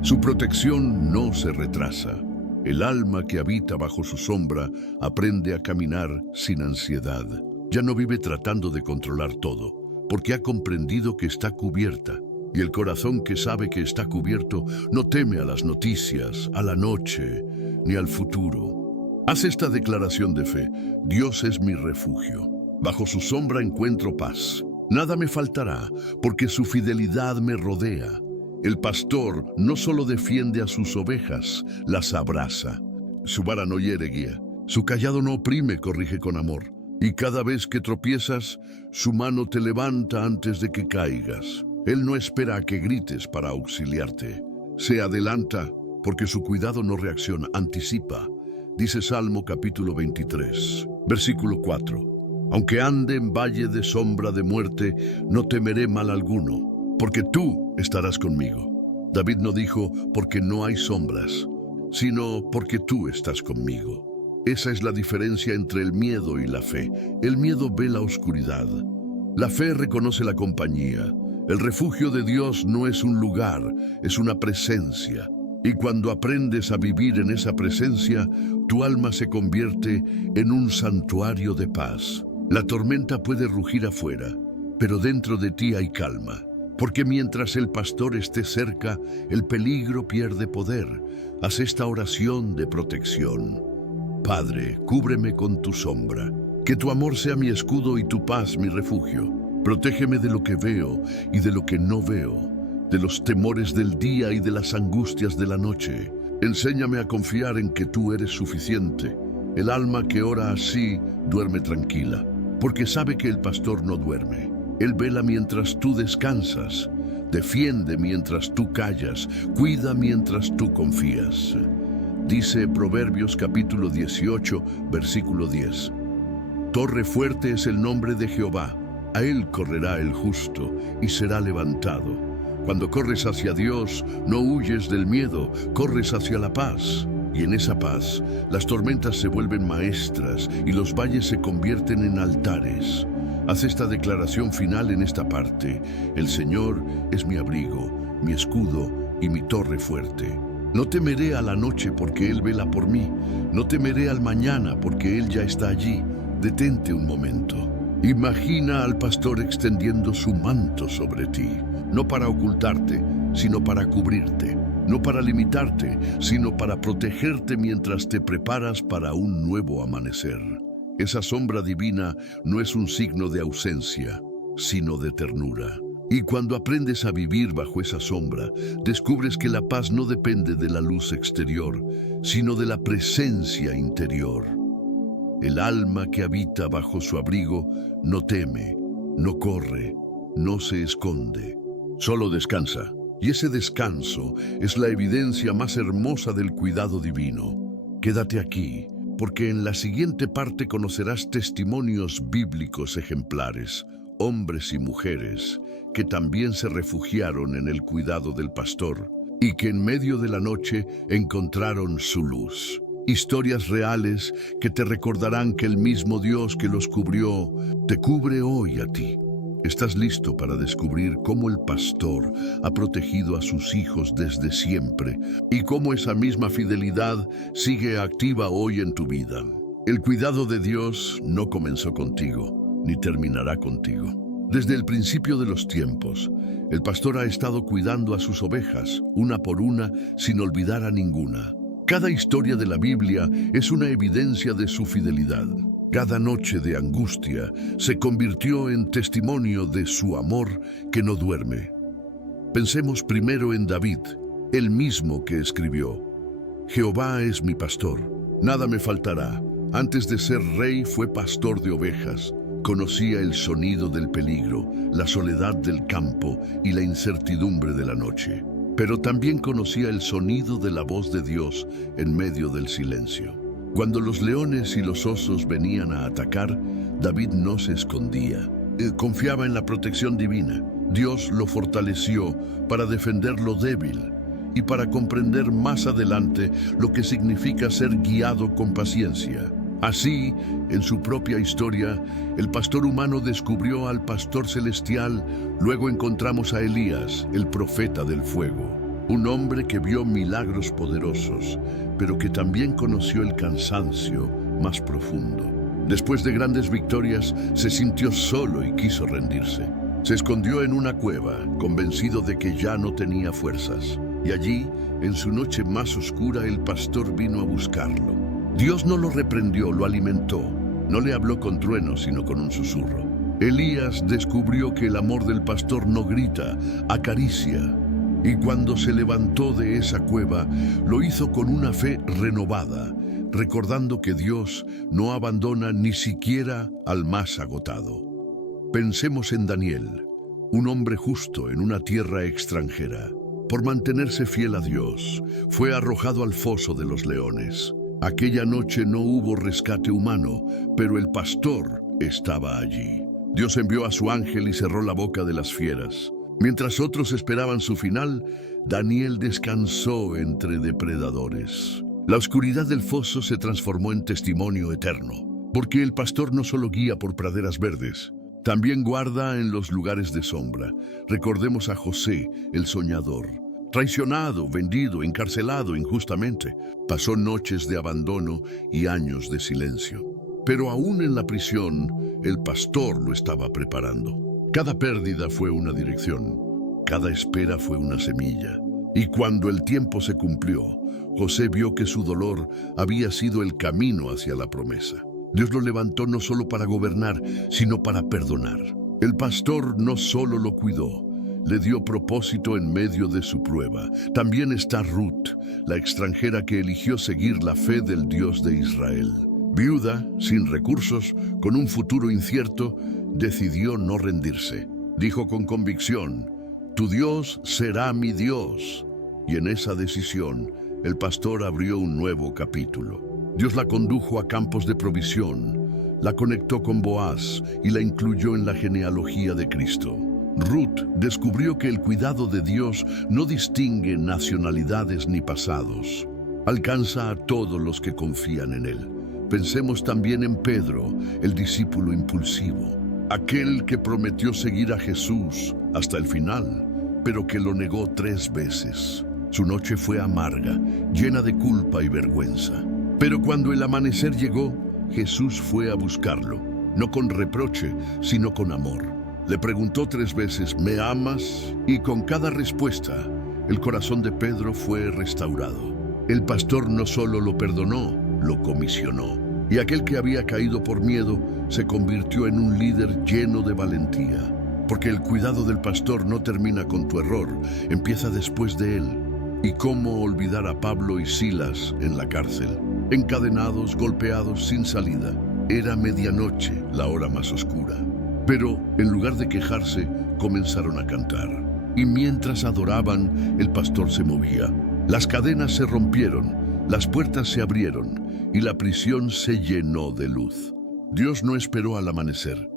su protección no se retrasa. El alma que habita bajo su sombra aprende a caminar sin ansiedad. Ya no vive tratando de controlar todo, porque ha comprendido que está cubierta. Y el corazón que sabe que está cubierto no teme a las noticias, a la noche, ni al futuro. Haz esta declaración de fe: Dios es mi refugio. Bajo su sombra encuentro paz. Nada me faltará, porque su fidelidad me rodea. El pastor no solo defiende a sus ovejas, las abraza. Su vara no hiere, guía. Su cayado no oprime, corrige con amor. Y cada vez que tropiezas, su mano te levanta antes de que caigas. Él no espera a que grites para auxiliarte. Se adelanta, porque su cuidado no reacciona, anticipa. Dice Salmo capítulo 23, versículo 4. Aunque ande en valle de sombra de muerte, no temeré mal alguno, porque tú estarás conmigo. David no dijo, porque no hay sombras, sino porque tú estás conmigo. Esa es la diferencia entre el miedo y la fe. El miedo ve la oscuridad. La fe reconoce la compañía. El refugio de Dios no es un lugar, es una presencia. Y cuando aprendes a vivir en esa presencia, tu alma se convierte en un santuario de paz. La tormenta puede rugir afuera, pero dentro de ti hay calma. Porque mientras el pastor esté cerca, el peligro pierde poder. Haz esta oración de protección. Padre, cúbreme con tu sombra. Que tu amor sea mi escudo y tu paz mi refugio. Protégeme de lo que veo y de lo que no veo, de los temores del día y de las angustias de la noche. Enséñame a confiar en que tú eres suficiente. El alma que ora así duerme tranquila, porque sabe que el pastor no duerme. Él vela mientras tú descansas, defiende mientras tú callas, cuida mientras tú confías. Dice Proverbios capítulo 18, versículo 10. Torre fuerte es el nombre de Jehová. A él correrá el justo y será levantado. Cuando corres hacia Dios, no huyes del miedo, corres hacia la paz. Y en esa paz, las tormentas se vuelven maestras y los valles se convierten en altares. Haz esta declaración final en esta parte: el Señor es mi abrigo, mi escudo y mi torre fuerte. No temeré a la noche porque Él vela por mí. No temeré al mañana porque Él ya está allí. Detente un momento. Imagina al pastor extendiendo su manto sobre ti, no para ocultarte, sino para cubrirte, no para limitarte, sino para protegerte mientras te preparas para un nuevo amanecer. Esa sombra divina no es un signo de ausencia, sino de ternura. Y cuando aprendes a vivir bajo esa sombra, descubres que la paz no depende de la luz exterior, sino de la presencia interior. El alma que habita bajo su abrigo no teme, no corre, no se esconde, solo descansa. Y ese descanso es la evidencia más hermosa del cuidado divino. Quédate aquí, porque en la siguiente parte conocerás testimonios bíblicos ejemplares, hombres y mujeres, que también se refugiaron en el cuidado del pastor y que en medio de la noche encontraron su luz. Historias reales que te recordarán que el mismo Dios que los cubrió, te cubre hoy a ti. ¿Estás listo para descubrir cómo el pastor ha protegido a sus hijos desde siempre y cómo esa misma fidelidad sigue activa hoy en tu vida? El cuidado de Dios no comenzó contigo, ni terminará contigo. Desde el principio de los tiempos, el pastor ha estado cuidando a sus ovejas, una por una, sin olvidar a ninguna. Cada historia de la Biblia es una evidencia de su fidelidad. Cada noche de angustia se convirtió en testimonio de su amor que no duerme. Pensemos primero en David, el mismo que escribió: Jehová es mi pastor, nada me faltará. Antes de ser rey fue pastor de ovejas. Conocía el sonido del peligro, la soledad del campo y la incertidumbre de la noche. Pero también conocía el sonido de la voz de Dios en medio del silencio. Cuando los leones y los osos venían a atacar, David no se escondía. Confiaba en la protección divina. Dios lo fortaleció para defender lo débil y para comprender más adelante lo que significa ser guiado con paciencia. Así, en su propia historia, el pastor humano descubrió al pastor celestial. Luego encontramos a Elías, el profeta del fuego, un hombre que vio milagros poderosos, pero que también conoció el cansancio más profundo. Después de grandes victorias, se sintió solo y quiso rendirse. Se escondió en una cueva, convencido de que ya no tenía fuerzas. Y allí, en su noche más oscura, el pastor vino a buscarlo. Dios no lo reprendió, lo alimentó. No le habló con truenos, sino con un susurro. Elías descubrió que el amor del pastor no grita, acaricia. Y cuando se levantó de esa cueva, lo hizo con una fe renovada, recordando que Dios no abandona ni siquiera al más agotado. Pensemos en Daniel, un hombre justo en una tierra extranjera. Por mantenerse fiel a Dios, fue arrojado al foso de los leones. Aquella noche no hubo rescate humano, pero el pastor estaba allí. Dios envió a su ángel y cerró la boca de las fieras. Mientras otros esperaban su final, Daniel descansó entre depredadores. La oscuridad del foso se transformó en testimonio eterno, porque el pastor no solo guía por praderas verdes, también guarda en los lugares de sombra. Recordemos a José, el soñador. Traicionado, vendido, encarcelado injustamente, pasó noches de abandono y años de silencio. Pero aún en la prisión, el pastor lo estaba preparando. Cada pérdida fue una dirección, cada espera fue una semilla. Y cuando el tiempo se cumplió, José vio que su dolor había sido el camino hacia la promesa. Dios lo levantó no solo para gobernar, sino para perdonar. El pastor no solo lo cuidó, le dio propósito en medio de su prueba. También está Ruth, la extranjera que eligió seguir la fe del Dios de Israel. Viuda, sin recursos, con un futuro incierto, decidió no rendirse. Dijo con convicción: «Tu Dios será mi Dios». Y en esa decisión, el pastor abrió un nuevo capítulo. Dios la condujo a campos de provisión, la conectó con Boaz y la incluyó en la genealogía de Cristo. Ruth descubrió que el cuidado de Dios no distingue nacionalidades ni pasados. Alcanza a todos los que confían en Él. Pensemos también en Pedro, el discípulo impulsivo, aquel que prometió seguir a Jesús hasta el final, pero que lo negó 3 veces. Su noche fue amarga, llena de culpa y vergüenza. Pero cuando el amanecer llegó, Jesús fue a buscarlo, no con reproche, sino con amor. Le preguntó 3 veces: «¿Me amas?». Y con cada respuesta, el corazón de Pedro fue restaurado. El pastor no solo lo perdonó, lo comisionó. Y aquel que había caído por miedo se convirtió en un líder lleno de valentía. Porque el cuidado del pastor no termina con tu error, empieza después de él. ¿Y cómo olvidar a Pablo y Silas en la cárcel? Encadenados, golpeados, sin salida. Era medianoche, la hora más oscura. Pero, en lugar de quejarse, comenzaron a cantar. Y mientras adoraban, el pastor se movía. Las cadenas se rompieron, las puertas se abrieron y la prisión se llenó de luz. Dios no esperó al amanecer.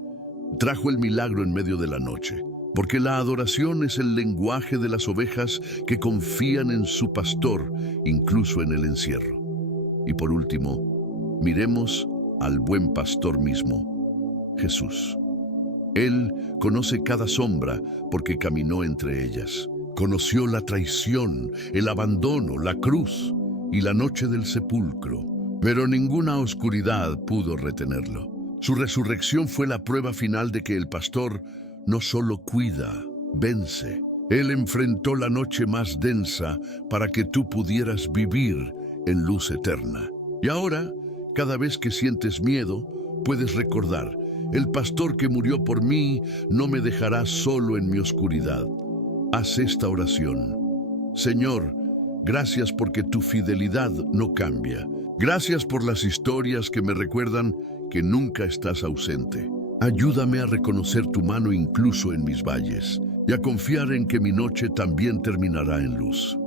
Trajo el milagro en medio de la noche, porque la adoración es el lenguaje de las ovejas que confían en su pastor, incluso en el encierro. Y por último, miremos al buen pastor mismo, Jesús. Él conoce cada sombra porque caminó entre ellas. Conoció la traición, el abandono, la cruz y la noche del sepulcro, pero ninguna oscuridad pudo retenerlo. Su resurrección fue la prueba final de que el pastor no solo cuida, vence. Él enfrentó la noche más densa para que tú pudieras vivir en luz eterna. Y ahora, cada vez que sientes miedo, puedes recordar: el pastor que murió por mí no me dejará solo en mi oscuridad. Haz esta oración: Señor, gracias porque tu fidelidad no cambia. Gracias por las historias que me recuerdan que nunca estás ausente. Ayúdame a reconocer tu mano incluso en mis valles y a confiar en que mi noche también terminará en luz.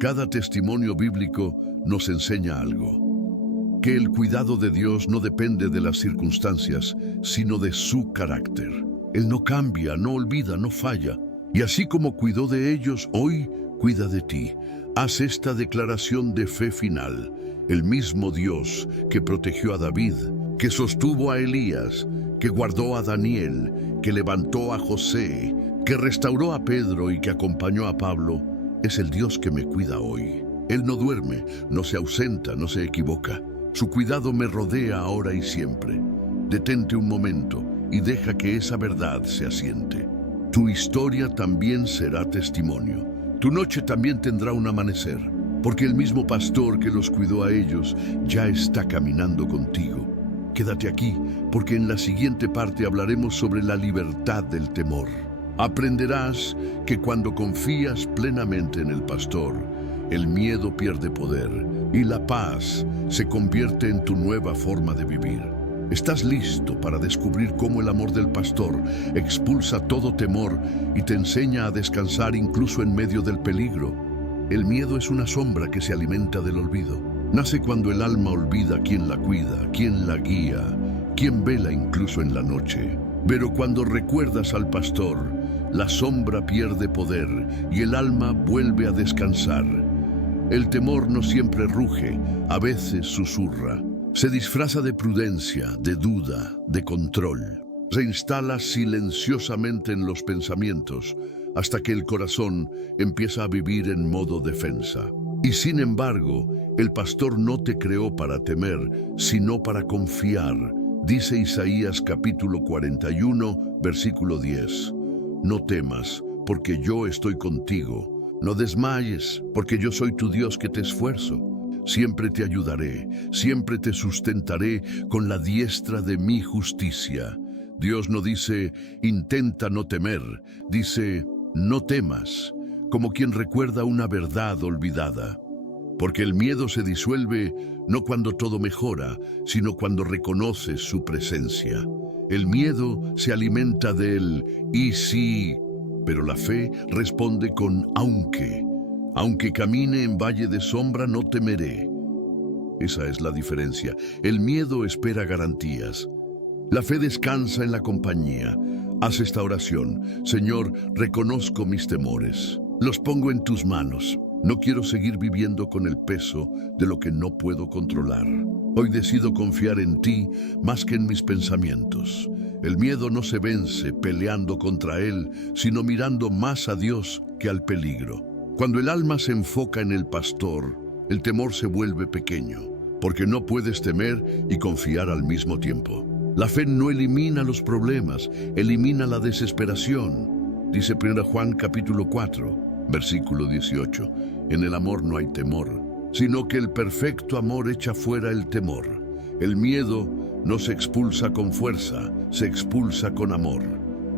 Cada testimonio bíblico nos enseña algo: que el cuidado de Dios no depende de las circunstancias, sino de su carácter. Él no cambia, no olvida, no falla. Y así como cuidó de ellos, hoy cuida de ti. Haz esta declaración de fe final: el mismo Dios que protegió a David, que sostuvo a Elías, que guardó a Daniel, que levantó a José, que restauró a Pedro y que acompañó a Pablo, es el Dios que me cuida hoy. Él no duerme, no se ausenta, no se equivoca. Su cuidado me rodea ahora y siempre. Detente un momento y deja que esa verdad se asiente. Tu historia también será testimonio. Tu noche también tendrá un amanecer, porque el mismo pastor que los cuidó a ellos ya está caminando contigo. Quédate aquí, porque en la siguiente parte hablaremos sobre la libertad del temor. Aprenderás que cuando confías plenamente en el pastor, el miedo pierde poder y la paz se convierte en tu nueva forma de vivir. ¿Estás listo para descubrir cómo el amor del pastor expulsa todo temor y te enseña a descansar incluso en medio del peligro? El miedo es una sombra que se alimenta del olvido. Nace cuando el alma olvida quién la cuida, quién la guía, quién vela incluso en la noche. Pero cuando recuerdas al pastor, la sombra pierde poder y el alma vuelve a descansar. El temor no siempre ruge, a veces susurra. Se disfraza de prudencia, de duda, de control. Se instala silenciosamente en los pensamientos hasta que el corazón empieza a vivir en modo defensa. Y sin embargo, el pastor no te creó para temer, sino para confiar. Dice Isaías capítulo 41, versículo 10. No temas, porque yo estoy contigo. No desmayes, porque yo soy tu Dios que te esfuerzo. Siempre te ayudaré, siempre te sustentaré con la diestra de mi justicia. Dios no dice, intenta no temer, dice, no temas, como quien recuerda una verdad olvidada. Porque el miedo se disuelve no cuando todo mejora, sino cuando reconoces su presencia. El miedo se alimenta del y sí, pero la fe responde con aunque. Aunque camine en valle de sombra, no temeré. Esa es la diferencia. El miedo espera garantías. La fe descansa en la compañía. Haz esta oración. Señor, reconozco mis temores. Los pongo en tus manos. No quiero seguir viviendo con el peso de lo que no puedo controlar. Hoy decido confiar en ti más que en mis pensamientos. El miedo no se vence peleando contra él, sino mirando más a Dios que al peligro. Cuando el alma se enfoca en el pastor, el temor se vuelve pequeño, porque no puedes temer y confiar al mismo tiempo. La fe no elimina los problemas, elimina la desesperación. Dice 1 Juan capítulo 4, versículo 18. En el amor no hay temor, sino que el perfecto amor echa fuera el temor. El miedo no se expulsa con fuerza, se expulsa con amor.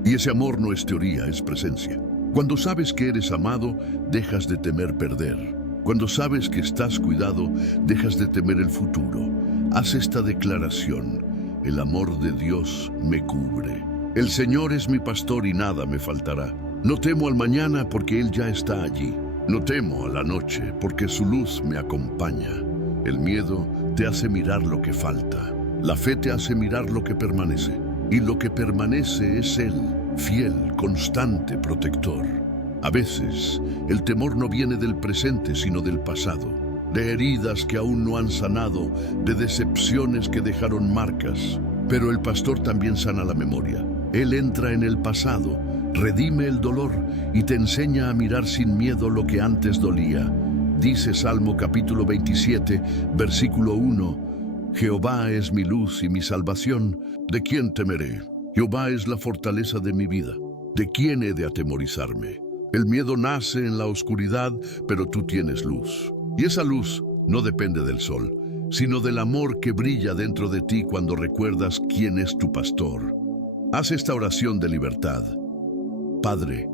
Y ese amor no es teoría, es presencia. Cuando sabes que eres amado, dejas de temer perder. Cuando sabes que estás cuidado, dejas de temer el futuro. Haz esta declaración: el amor de Dios me cubre. El Señor es mi pastor y nada me faltará. No temo al mañana porque Él ya está allí. No temo a la noche porque su luz me acompaña. El miedo te hace mirar lo que falta. La fe te hace mirar lo que permanece. Y lo que permanece es Él, fiel, constante, protector. A veces, el temor no viene del presente, sino del pasado, de heridas que aún no han sanado, de decepciones que dejaron marcas. Pero el pastor también sana la memoria. Él entra en el pasado, redime el dolor y te enseña a mirar sin miedo lo que antes dolía. Dice Salmo capítulo 27, versículo 1, Jehová es mi luz y mi salvación, ¿de quién temeré? Jehová es la fortaleza de mi vida, ¿de quién he de atemorizarme? El miedo nace en la oscuridad, pero tú tienes luz. Y esa luz no depende del sol, sino del amor que brilla dentro de ti cuando recuerdas quién es tu pastor. Haz esta oración de libertad. Padre,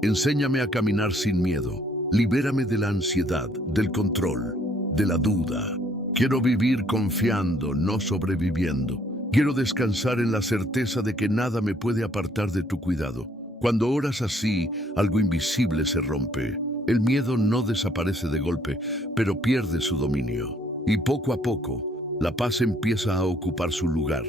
enséñame a caminar sin miedo. Libérame de la ansiedad, del control, de la duda. Quiero vivir confiando, no sobreviviendo. Quiero descansar en la certeza de que nada me puede apartar de tu cuidado. Cuando oras así, algo invisible se rompe. El miedo no desaparece de golpe, pero pierde su dominio. Y poco a poco, la paz empieza a ocupar su lugar.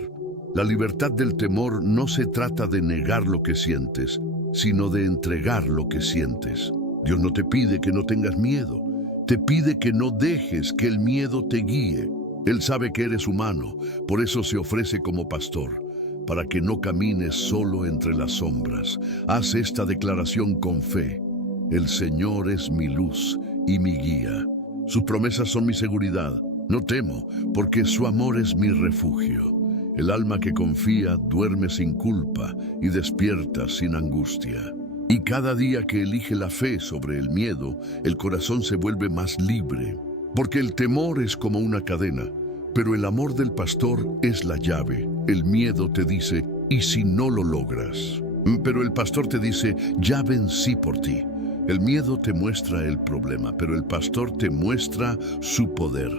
La libertad del temor no se trata de negar lo que sientes, sino de entregar lo que sientes. Dios no te pide que no tengas miedo, te pide que no dejes que el miedo te guíe. Él sabe que eres humano, por eso se ofrece como pastor, para que no camines solo entre las sombras. Haz esta declaración con fe. El Señor es mi luz y mi guía. Sus promesas son mi seguridad. No temo, porque su amor es mi refugio. El alma que confía duerme sin culpa y despierta sin angustia. Y cada día que elige la fe sobre el miedo, el corazón se vuelve más libre. Porque el temor es como una cadena, pero el amor del pastor es la llave. El miedo te dice, ¿y si no lo logras? Pero el pastor te dice, ya vencí por ti. El miedo te muestra el problema, pero el pastor te muestra su poder.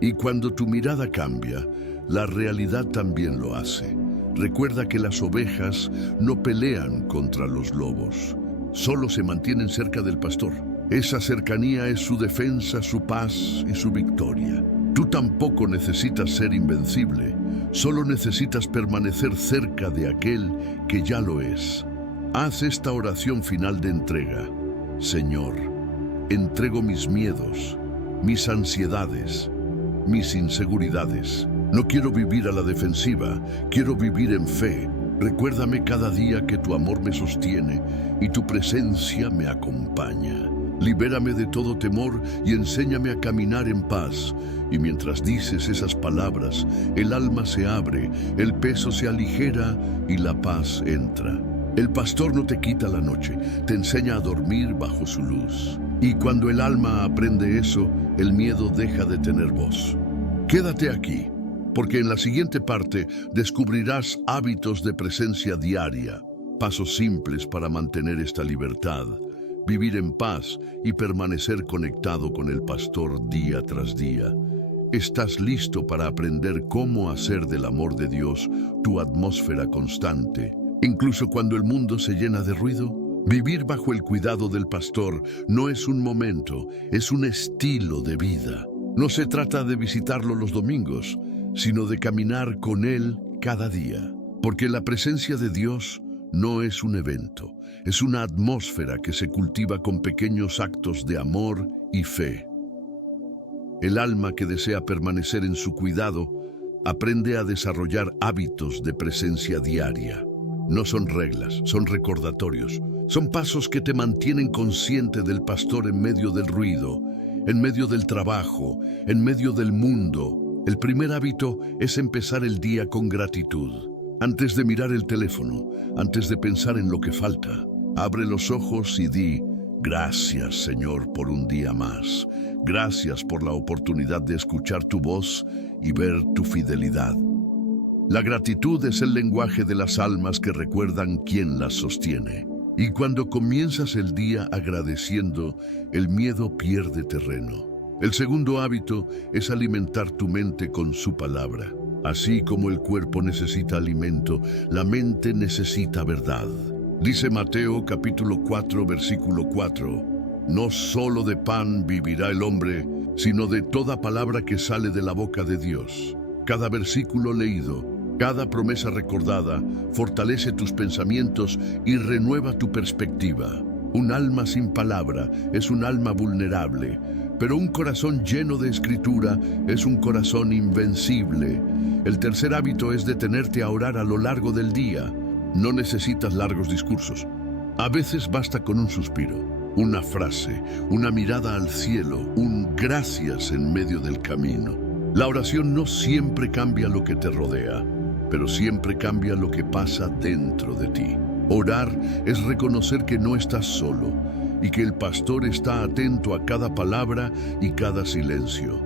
Y cuando tu mirada cambia, la realidad también lo hace. Recuerda que las ovejas no pelean contra los lobos, solo se mantienen cerca del pastor. Esa cercanía es su defensa, su paz y su victoria. Tú tampoco necesitas ser invencible, solo necesitas permanecer cerca de aquel que ya lo es. Haz esta oración final de entrega. Señor, entrego mis miedos, mis ansiedades, mis inseguridades. No quiero vivir a la defensiva, quiero vivir en fe. Recuérdame cada día que tu amor me sostiene y tu presencia me acompaña. Libérame de todo temor y enséñame a caminar en paz. Y mientras dices esas palabras, el alma se abre, el peso se aligera y la paz entra. El pastor no te quita la noche, te enseña a dormir bajo su luz. Y cuando el alma aprende eso, el miedo deja de tener voz. Quédate aquí, porque en la siguiente parte descubrirás hábitos de presencia diaria, pasos simples para mantener esta libertad, vivir en paz y permanecer conectado con el pastor día tras día. ¿Estás listo para aprender cómo hacer del amor de Dios tu atmósfera constante, incluso cuando el mundo se llena de ruido? Vivir bajo el cuidado del pastor no es un momento, es un estilo de vida. No se trata de visitarlo los domingos, sino de caminar con Él cada día. Porque la presencia de Dios no es un evento, es una atmósfera que se cultiva con pequeños actos de amor y fe. El alma que desea permanecer en su cuidado aprende a desarrollar hábitos de presencia diaria. No son reglas, son recordatorios. Son pasos que te mantienen consciente del pastor en medio del ruido, en medio del trabajo, en medio del mundo. El primer hábito es empezar el día con gratitud. Antes de mirar el teléfono, antes de pensar en lo que falta, abre los ojos y di, gracias, Señor, por un día más. Gracias por la oportunidad de escuchar tu voz y ver tu fidelidad. La gratitud es el lenguaje de las almas que recuerdan quién las sostiene. Y cuando comienzas el día agradeciendo, el miedo pierde terreno. El segundo hábito es alimentar tu mente con su palabra. Así como el cuerpo necesita alimento, la mente necesita verdad. Dice Mateo capítulo 4, versículo 4, no solo de pan vivirá el hombre, sino de toda palabra que sale de la boca de Dios. Cada versículo leído, cada promesa recordada, fortalece tus pensamientos y renueva tu perspectiva. Un alma sin palabra es un alma vulnerable, pero un corazón lleno de escritura es un corazón invencible. El tercer hábito es detenerte a orar a lo largo del día. No necesitas largos discursos. A veces basta con un suspiro, una frase, una mirada al cielo, un gracias en medio del camino. La oración no siempre cambia lo que te rodea, pero siempre cambia lo que pasa dentro de ti. Orar es reconocer que no estás solo y que el pastor está atento a cada palabra y cada silencio.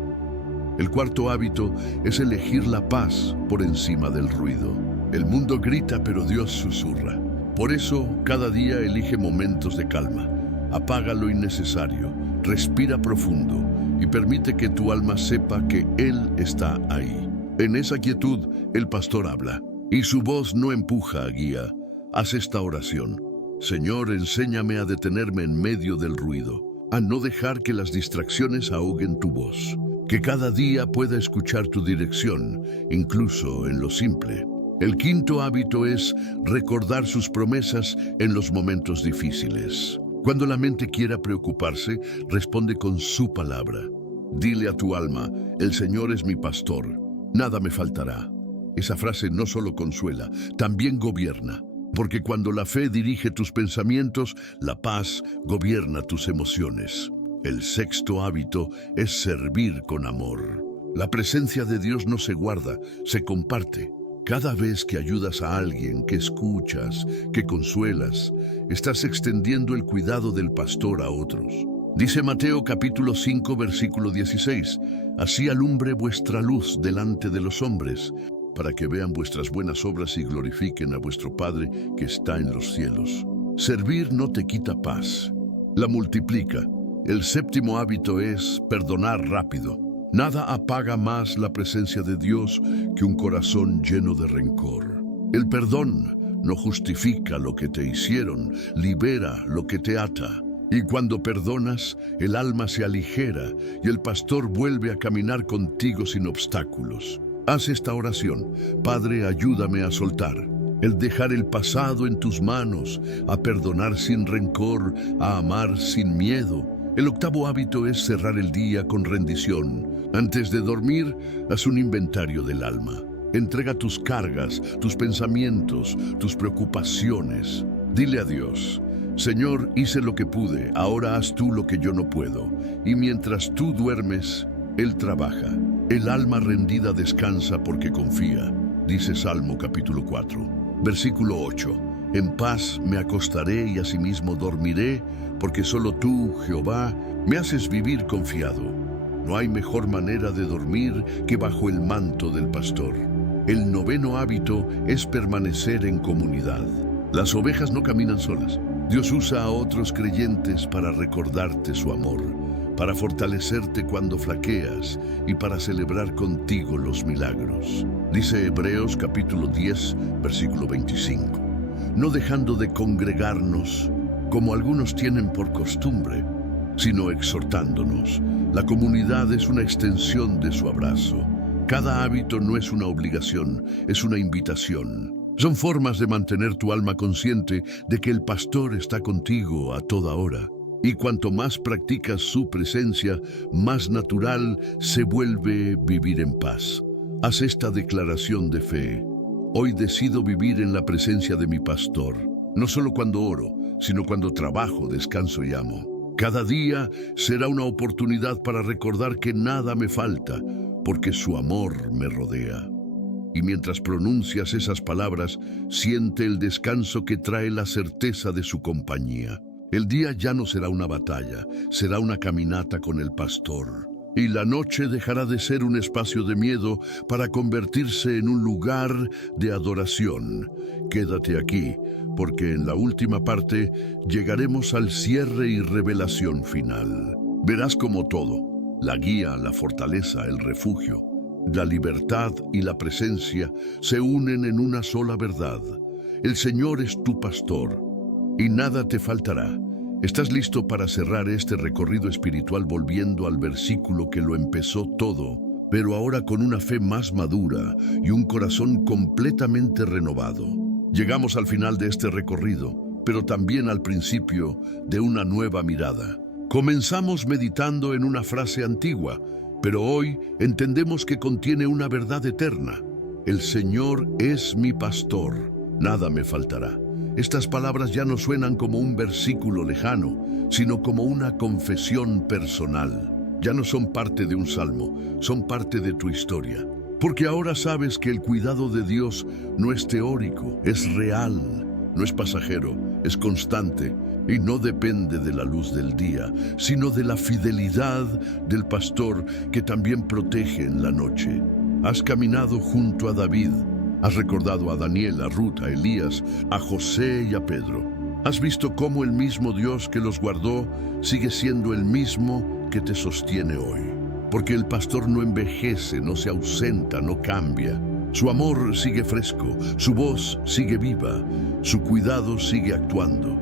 El cuarto hábito es elegir la paz por encima del ruido. El mundo grita, pero Dios susurra. Por eso, cada día elige momentos de calma. Apaga lo innecesario, respira profundo y permite que tu alma sepa que Él está ahí. En esa quietud, el pastor habla, y su voz no empuja, guía. Haz esta oración. Señor, enséñame a detenerme en medio del ruido, a no dejar que las distracciones ahoguen tu voz. Que cada día pueda escuchar tu dirección, incluso en lo simple. El quinto hábito es recordar sus promesas en los momentos difíciles. Cuando la mente quiera preocuparse, responde con su palabra. Dile a tu alma, el Señor es mi pastor, nada me faltará. Esa frase no solo consuela, también gobierna. Porque cuando la fe dirige tus pensamientos, la paz gobierna tus emociones. El sexto hábito es servir con amor. La presencia de Dios no se guarda, se comparte. Cada vez que ayudas a alguien, que escuchas, que consuelas, estás extendiendo el cuidado del pastor a otros. Dice Mateo capítulo 5, versículo 16, «Así alumbre vuestra luz delante de los hombres, para que vean vuestras buenas obras y glorifiquen a vuestro Padre que está en los cielos». Servir no te quita paz, la multiplica. El séptimo hábito es perdonar rápido. Nada apaga más la presencia de Dios que un corazón lleno de rencor. El perdón no justifica lo que te hicieron, libera lo que te ata. Y cuando perdonas, el alma se aligera y el pastor vuelve a caminar contigo sin obstáculos. Haz esta oración: Padre, ayúdame a soltar, el dejar el pasado en tus manos, a perdonar sin rencor, a amar sin miedo. El octavo hábito es cerrar el día con rendición. Antes de dormir, haz un inventario del alma. Entrega tus cargas, tus pensamientos, tus preocupaciones. Dile a Dios: Señor, hice lo que pude, ahora haz tú lo que yo no puedo. Y mientras tú duermes, Él trabaja. El alma rendida descansa porque confía, dice Salmo capítulo 4, versículo 8. En paz me acostaré y asimismo dormiré, porque solo tú, Jehová, me haces vivir confiado. No hay mejor manera de dormir que bajo el manto del pastor. El noveno hábito es permanecer en comunidad. Las ovejas no caminan solas. Dios usa a otros creyentes para recordarte su amor, para fortalecerte cuando flaqueas y para celebrar contigo los milagros. Dice Hebreos capítulo 10, versículo 25. No dejando de congregarnos, como algunos tienen por costumbre, sino exhortándonos. La comunidad es una extensión de su abrazo. Cada hábito no es una obligación, es una invitación. Son formas de mantener tu alma consciente de que el pastor está contigo a toda hora. Y cuanto más practicas su presencia, más natural se vuelve vivir en paz. Haz esta declaración de fe: hoy decido vivir en la presencia de mi pastor, no solo cuando oro, sino cuando trabajo, descanso y amo. Cada día será una oportunidad para recordar que nada me falta, porque su amor me rodea. Y mientras pronuncias esas palabras, siente el descanso que trae la certeza de su compañía. El día ya no será una batalla, será una caminata con el pastor. Y la noche dejará de ser un espacio de miedo para convertirse en un lugar de adoración. Quédate aquí, porque en la última parte llegaremos al cierre y revelación final. Verás cómo todo, la guía, la fortaleza, el refugio, la libertad y la presencia se unen en una sola verdad. El Señor es tu pastor y nada te faltará. ¿Estás listo para cerrar este recorrido espiritual volviendo al versículo que lo empezó todo, pero ahora con una fe más madura y un corazón completamente renovado? Llegamos al final de este recorrido, pero también al principio de una nueva mirada. Comenzamos meditando en una frase antigua, pero hoy entendemos que contiene una verdad eterna. El Señor es mi pastor, nada me faltará. Estas palabras ya no suenan como un versículo lejano, sino como una confesión personal. Ya no son parte de un salmo, son parte de tu historia. Porque ahora sabes que el cuidado de Dios no es teórico, es real, no es pasajero, es constante y no depende de la luz del día, sino de la fidelidad del pastor que también protege en la noche. Has caminado junto a David. Has recordado a Daniel, a Ruth, a Elías, a José y a Pedro. Has visto cómo el mismo Dios que los guardó sigue siendo el mismo que te sostiene hoy. Porque el pastor no envejece, no se ausenta, no cambia. Su amor sigue fresco, su voz sigue viva, su cuidado sigue actuando.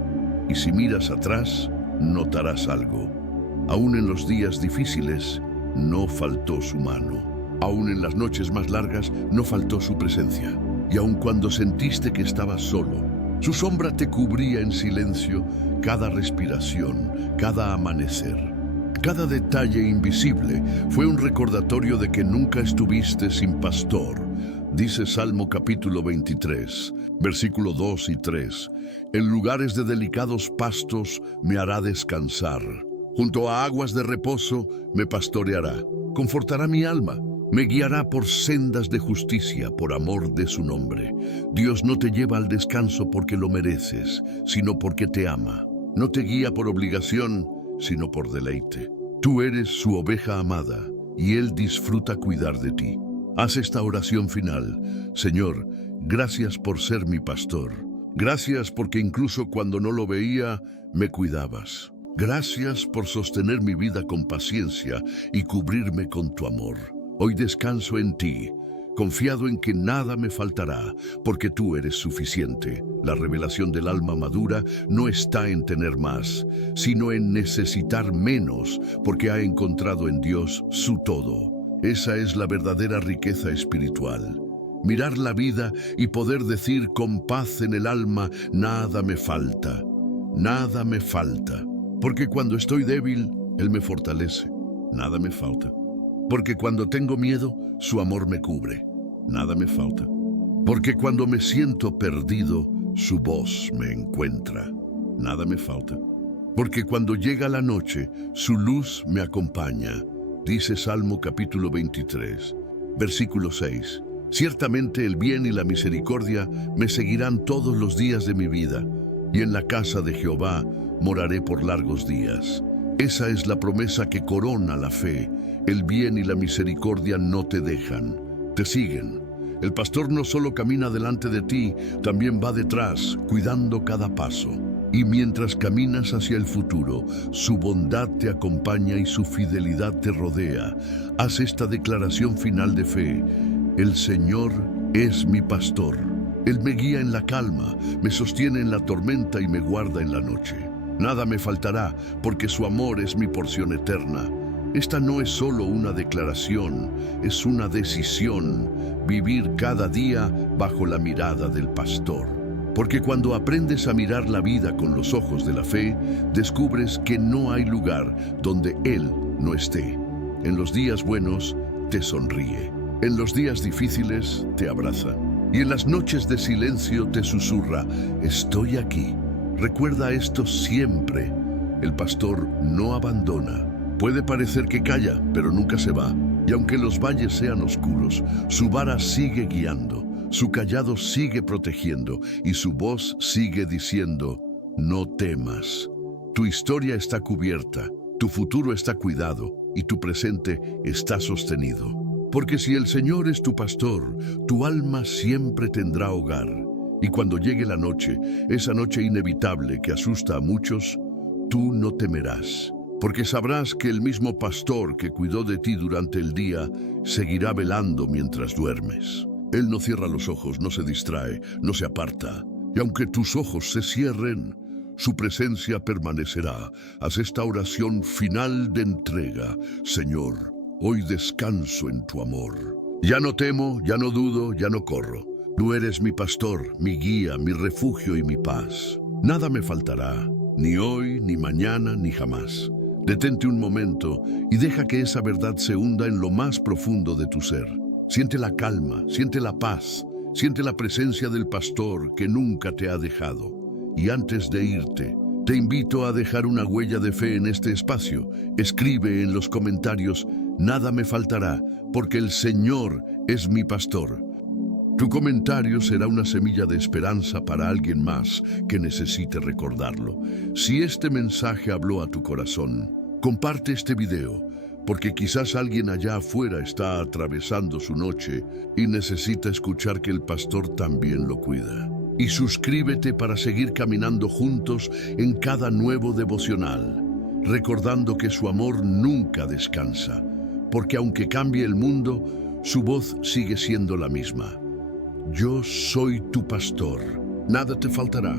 Y si miras atrás, notarás algo. Aún en los días difíciles, no faltó su mano. Aún en las noches más largas, no faltó su presencia. Y aun cuando sentiste que estabas solo, su sombra te cubría en silencio cada respiración, cada amanecer. Cada detalle invisible fue un recordatorio de que nunca estuviste sin pastor. Dice Salmo capítulo 23, versículo 2 y 3. En lugares de delicados pastos me hará descansar. Junto a aguas de reposo me pastoreará. Confortará mi alma. Me guiará por sendas de justicia por amor de su nombre. Dios no te lleva al descanso porque lo mereces, sino porque te ama. No te guía por obligación, sino por deleite. Tú eres su oveja amada, y Él disfruta cuidar de ti. Haz esta oración final. Señor, gracias por ser mi pastor. Gracias porque incluso cuando no lo veía, me cuidabas. Gracias por sostener mi vida con paciencia y cubrirme con tu amor. Hoy descanso en ti, confiado en que nada me faltará, porque tú eres suficiente. La revelación del alma madura no está en tener más, sino en necesitar menos, porque ha encontrado en Dios su todo. Esa es la verdadera riqueza espiritual. Mirar la vida y poder decir con paz en el alma, nada me falta, nada me falta. Porque cuando estoy débil, Él me fortalece, nada me falta. Porque cuando tengo miedo, su amor me cubre, nada me falta. Porque cuando me siento perdido, su voz me encuentra, nada me falta. Porque cuando llega la noche, su luz me acompaña, dice Salmo capítulo 23, versículo 6. Ciertamente el bien y la misericordia me seguirán todos los días de mi vida, y en la casa de Jehová moraré por largos días. Esa es la promesa que corona la fe. El bien y la misericordia no te dejan, te siguen. El pastor no solo camina delante de ti, también va detrás, cuidando cada paso. Y mientras caminas hacia el futuro, su bondad te acompaña y su fidelidad te rodea. Haz esta declaración final de fe. El Señor es mi pastor. Él me guía en la calma, me sostiene en la tormenta y me guarda en la noche. Nada me faltará, porque su amor es mi porción eterna. Esta no es solo una declaración, es una decisión, vivir cada día bajo la mirada del pastor. Porque cuando aprendes a mirar la vida con los ojos de la fe, descubres que no hay lugar donde Él no esté. En los días buenos te sonríe, en los días difíciles te abraza, y en las noches de silencio te susurra, estoy aquí. Recuerda esto siempre, el pastor no abandona. Puede parecer que calla, pero nunca se va. Y aunque los valles sean oscuros, su vara sigue guiando, su cayado sigue protegiendo y su voz sigue diciendo, no temas. Tu historia está cubierta, tu futuro está cuidado y tu presente está sostenido. Porque si el Señor es tu pastor, tu alma siempre tendrá hogar. Y cuando llegue la noche, esa noche inevitable que asusta a muchos, tú no temerás. Porque sabrás que el mismo pastor que cuidó de ti durante el día seguirá velando mientras duermes. Él no cierra los ojos, no se distrae, no se aparta. Y aunque tus ojos se cierren, su presencia permanecerá. Haz esta oración final de entrega. Señor, hoy descanso en tu amor. Ya no temo, ya no dudo, ya no corro. Tú eres mi pastor, mi guía, mi refugio y mi paz. Nada me faltará, ni hoy, ni mañana, ni jamás. Detente un momento y deja que esa verdad se hunda en lo más profundo de tu ser. Siente la calma, siente la paz, siente la presencia del pastor que nunca te ha dejado. Y antes de irte, te invito a dejar una huella de fe en este espacio. Escribe en los comentarios, nada me faltará, porque el Señor es mi pastor. Tu comentario será una semilla de esperanza para alguien más que necesite recordarlo. Si este mensaje habló a tu corazón, comparte este video, porque quizás alguien allá afuera está atravesando su noche y necesita escuchar que el pastor también lo cuida. Y suscríbete para seguir caminando juntos en cada nuevo devocional, recordando que su amor nunca descansa, porque aunque cambie el mundo, su voz sigue siendo la misma. Yo soy tu pastor, nada te faltará.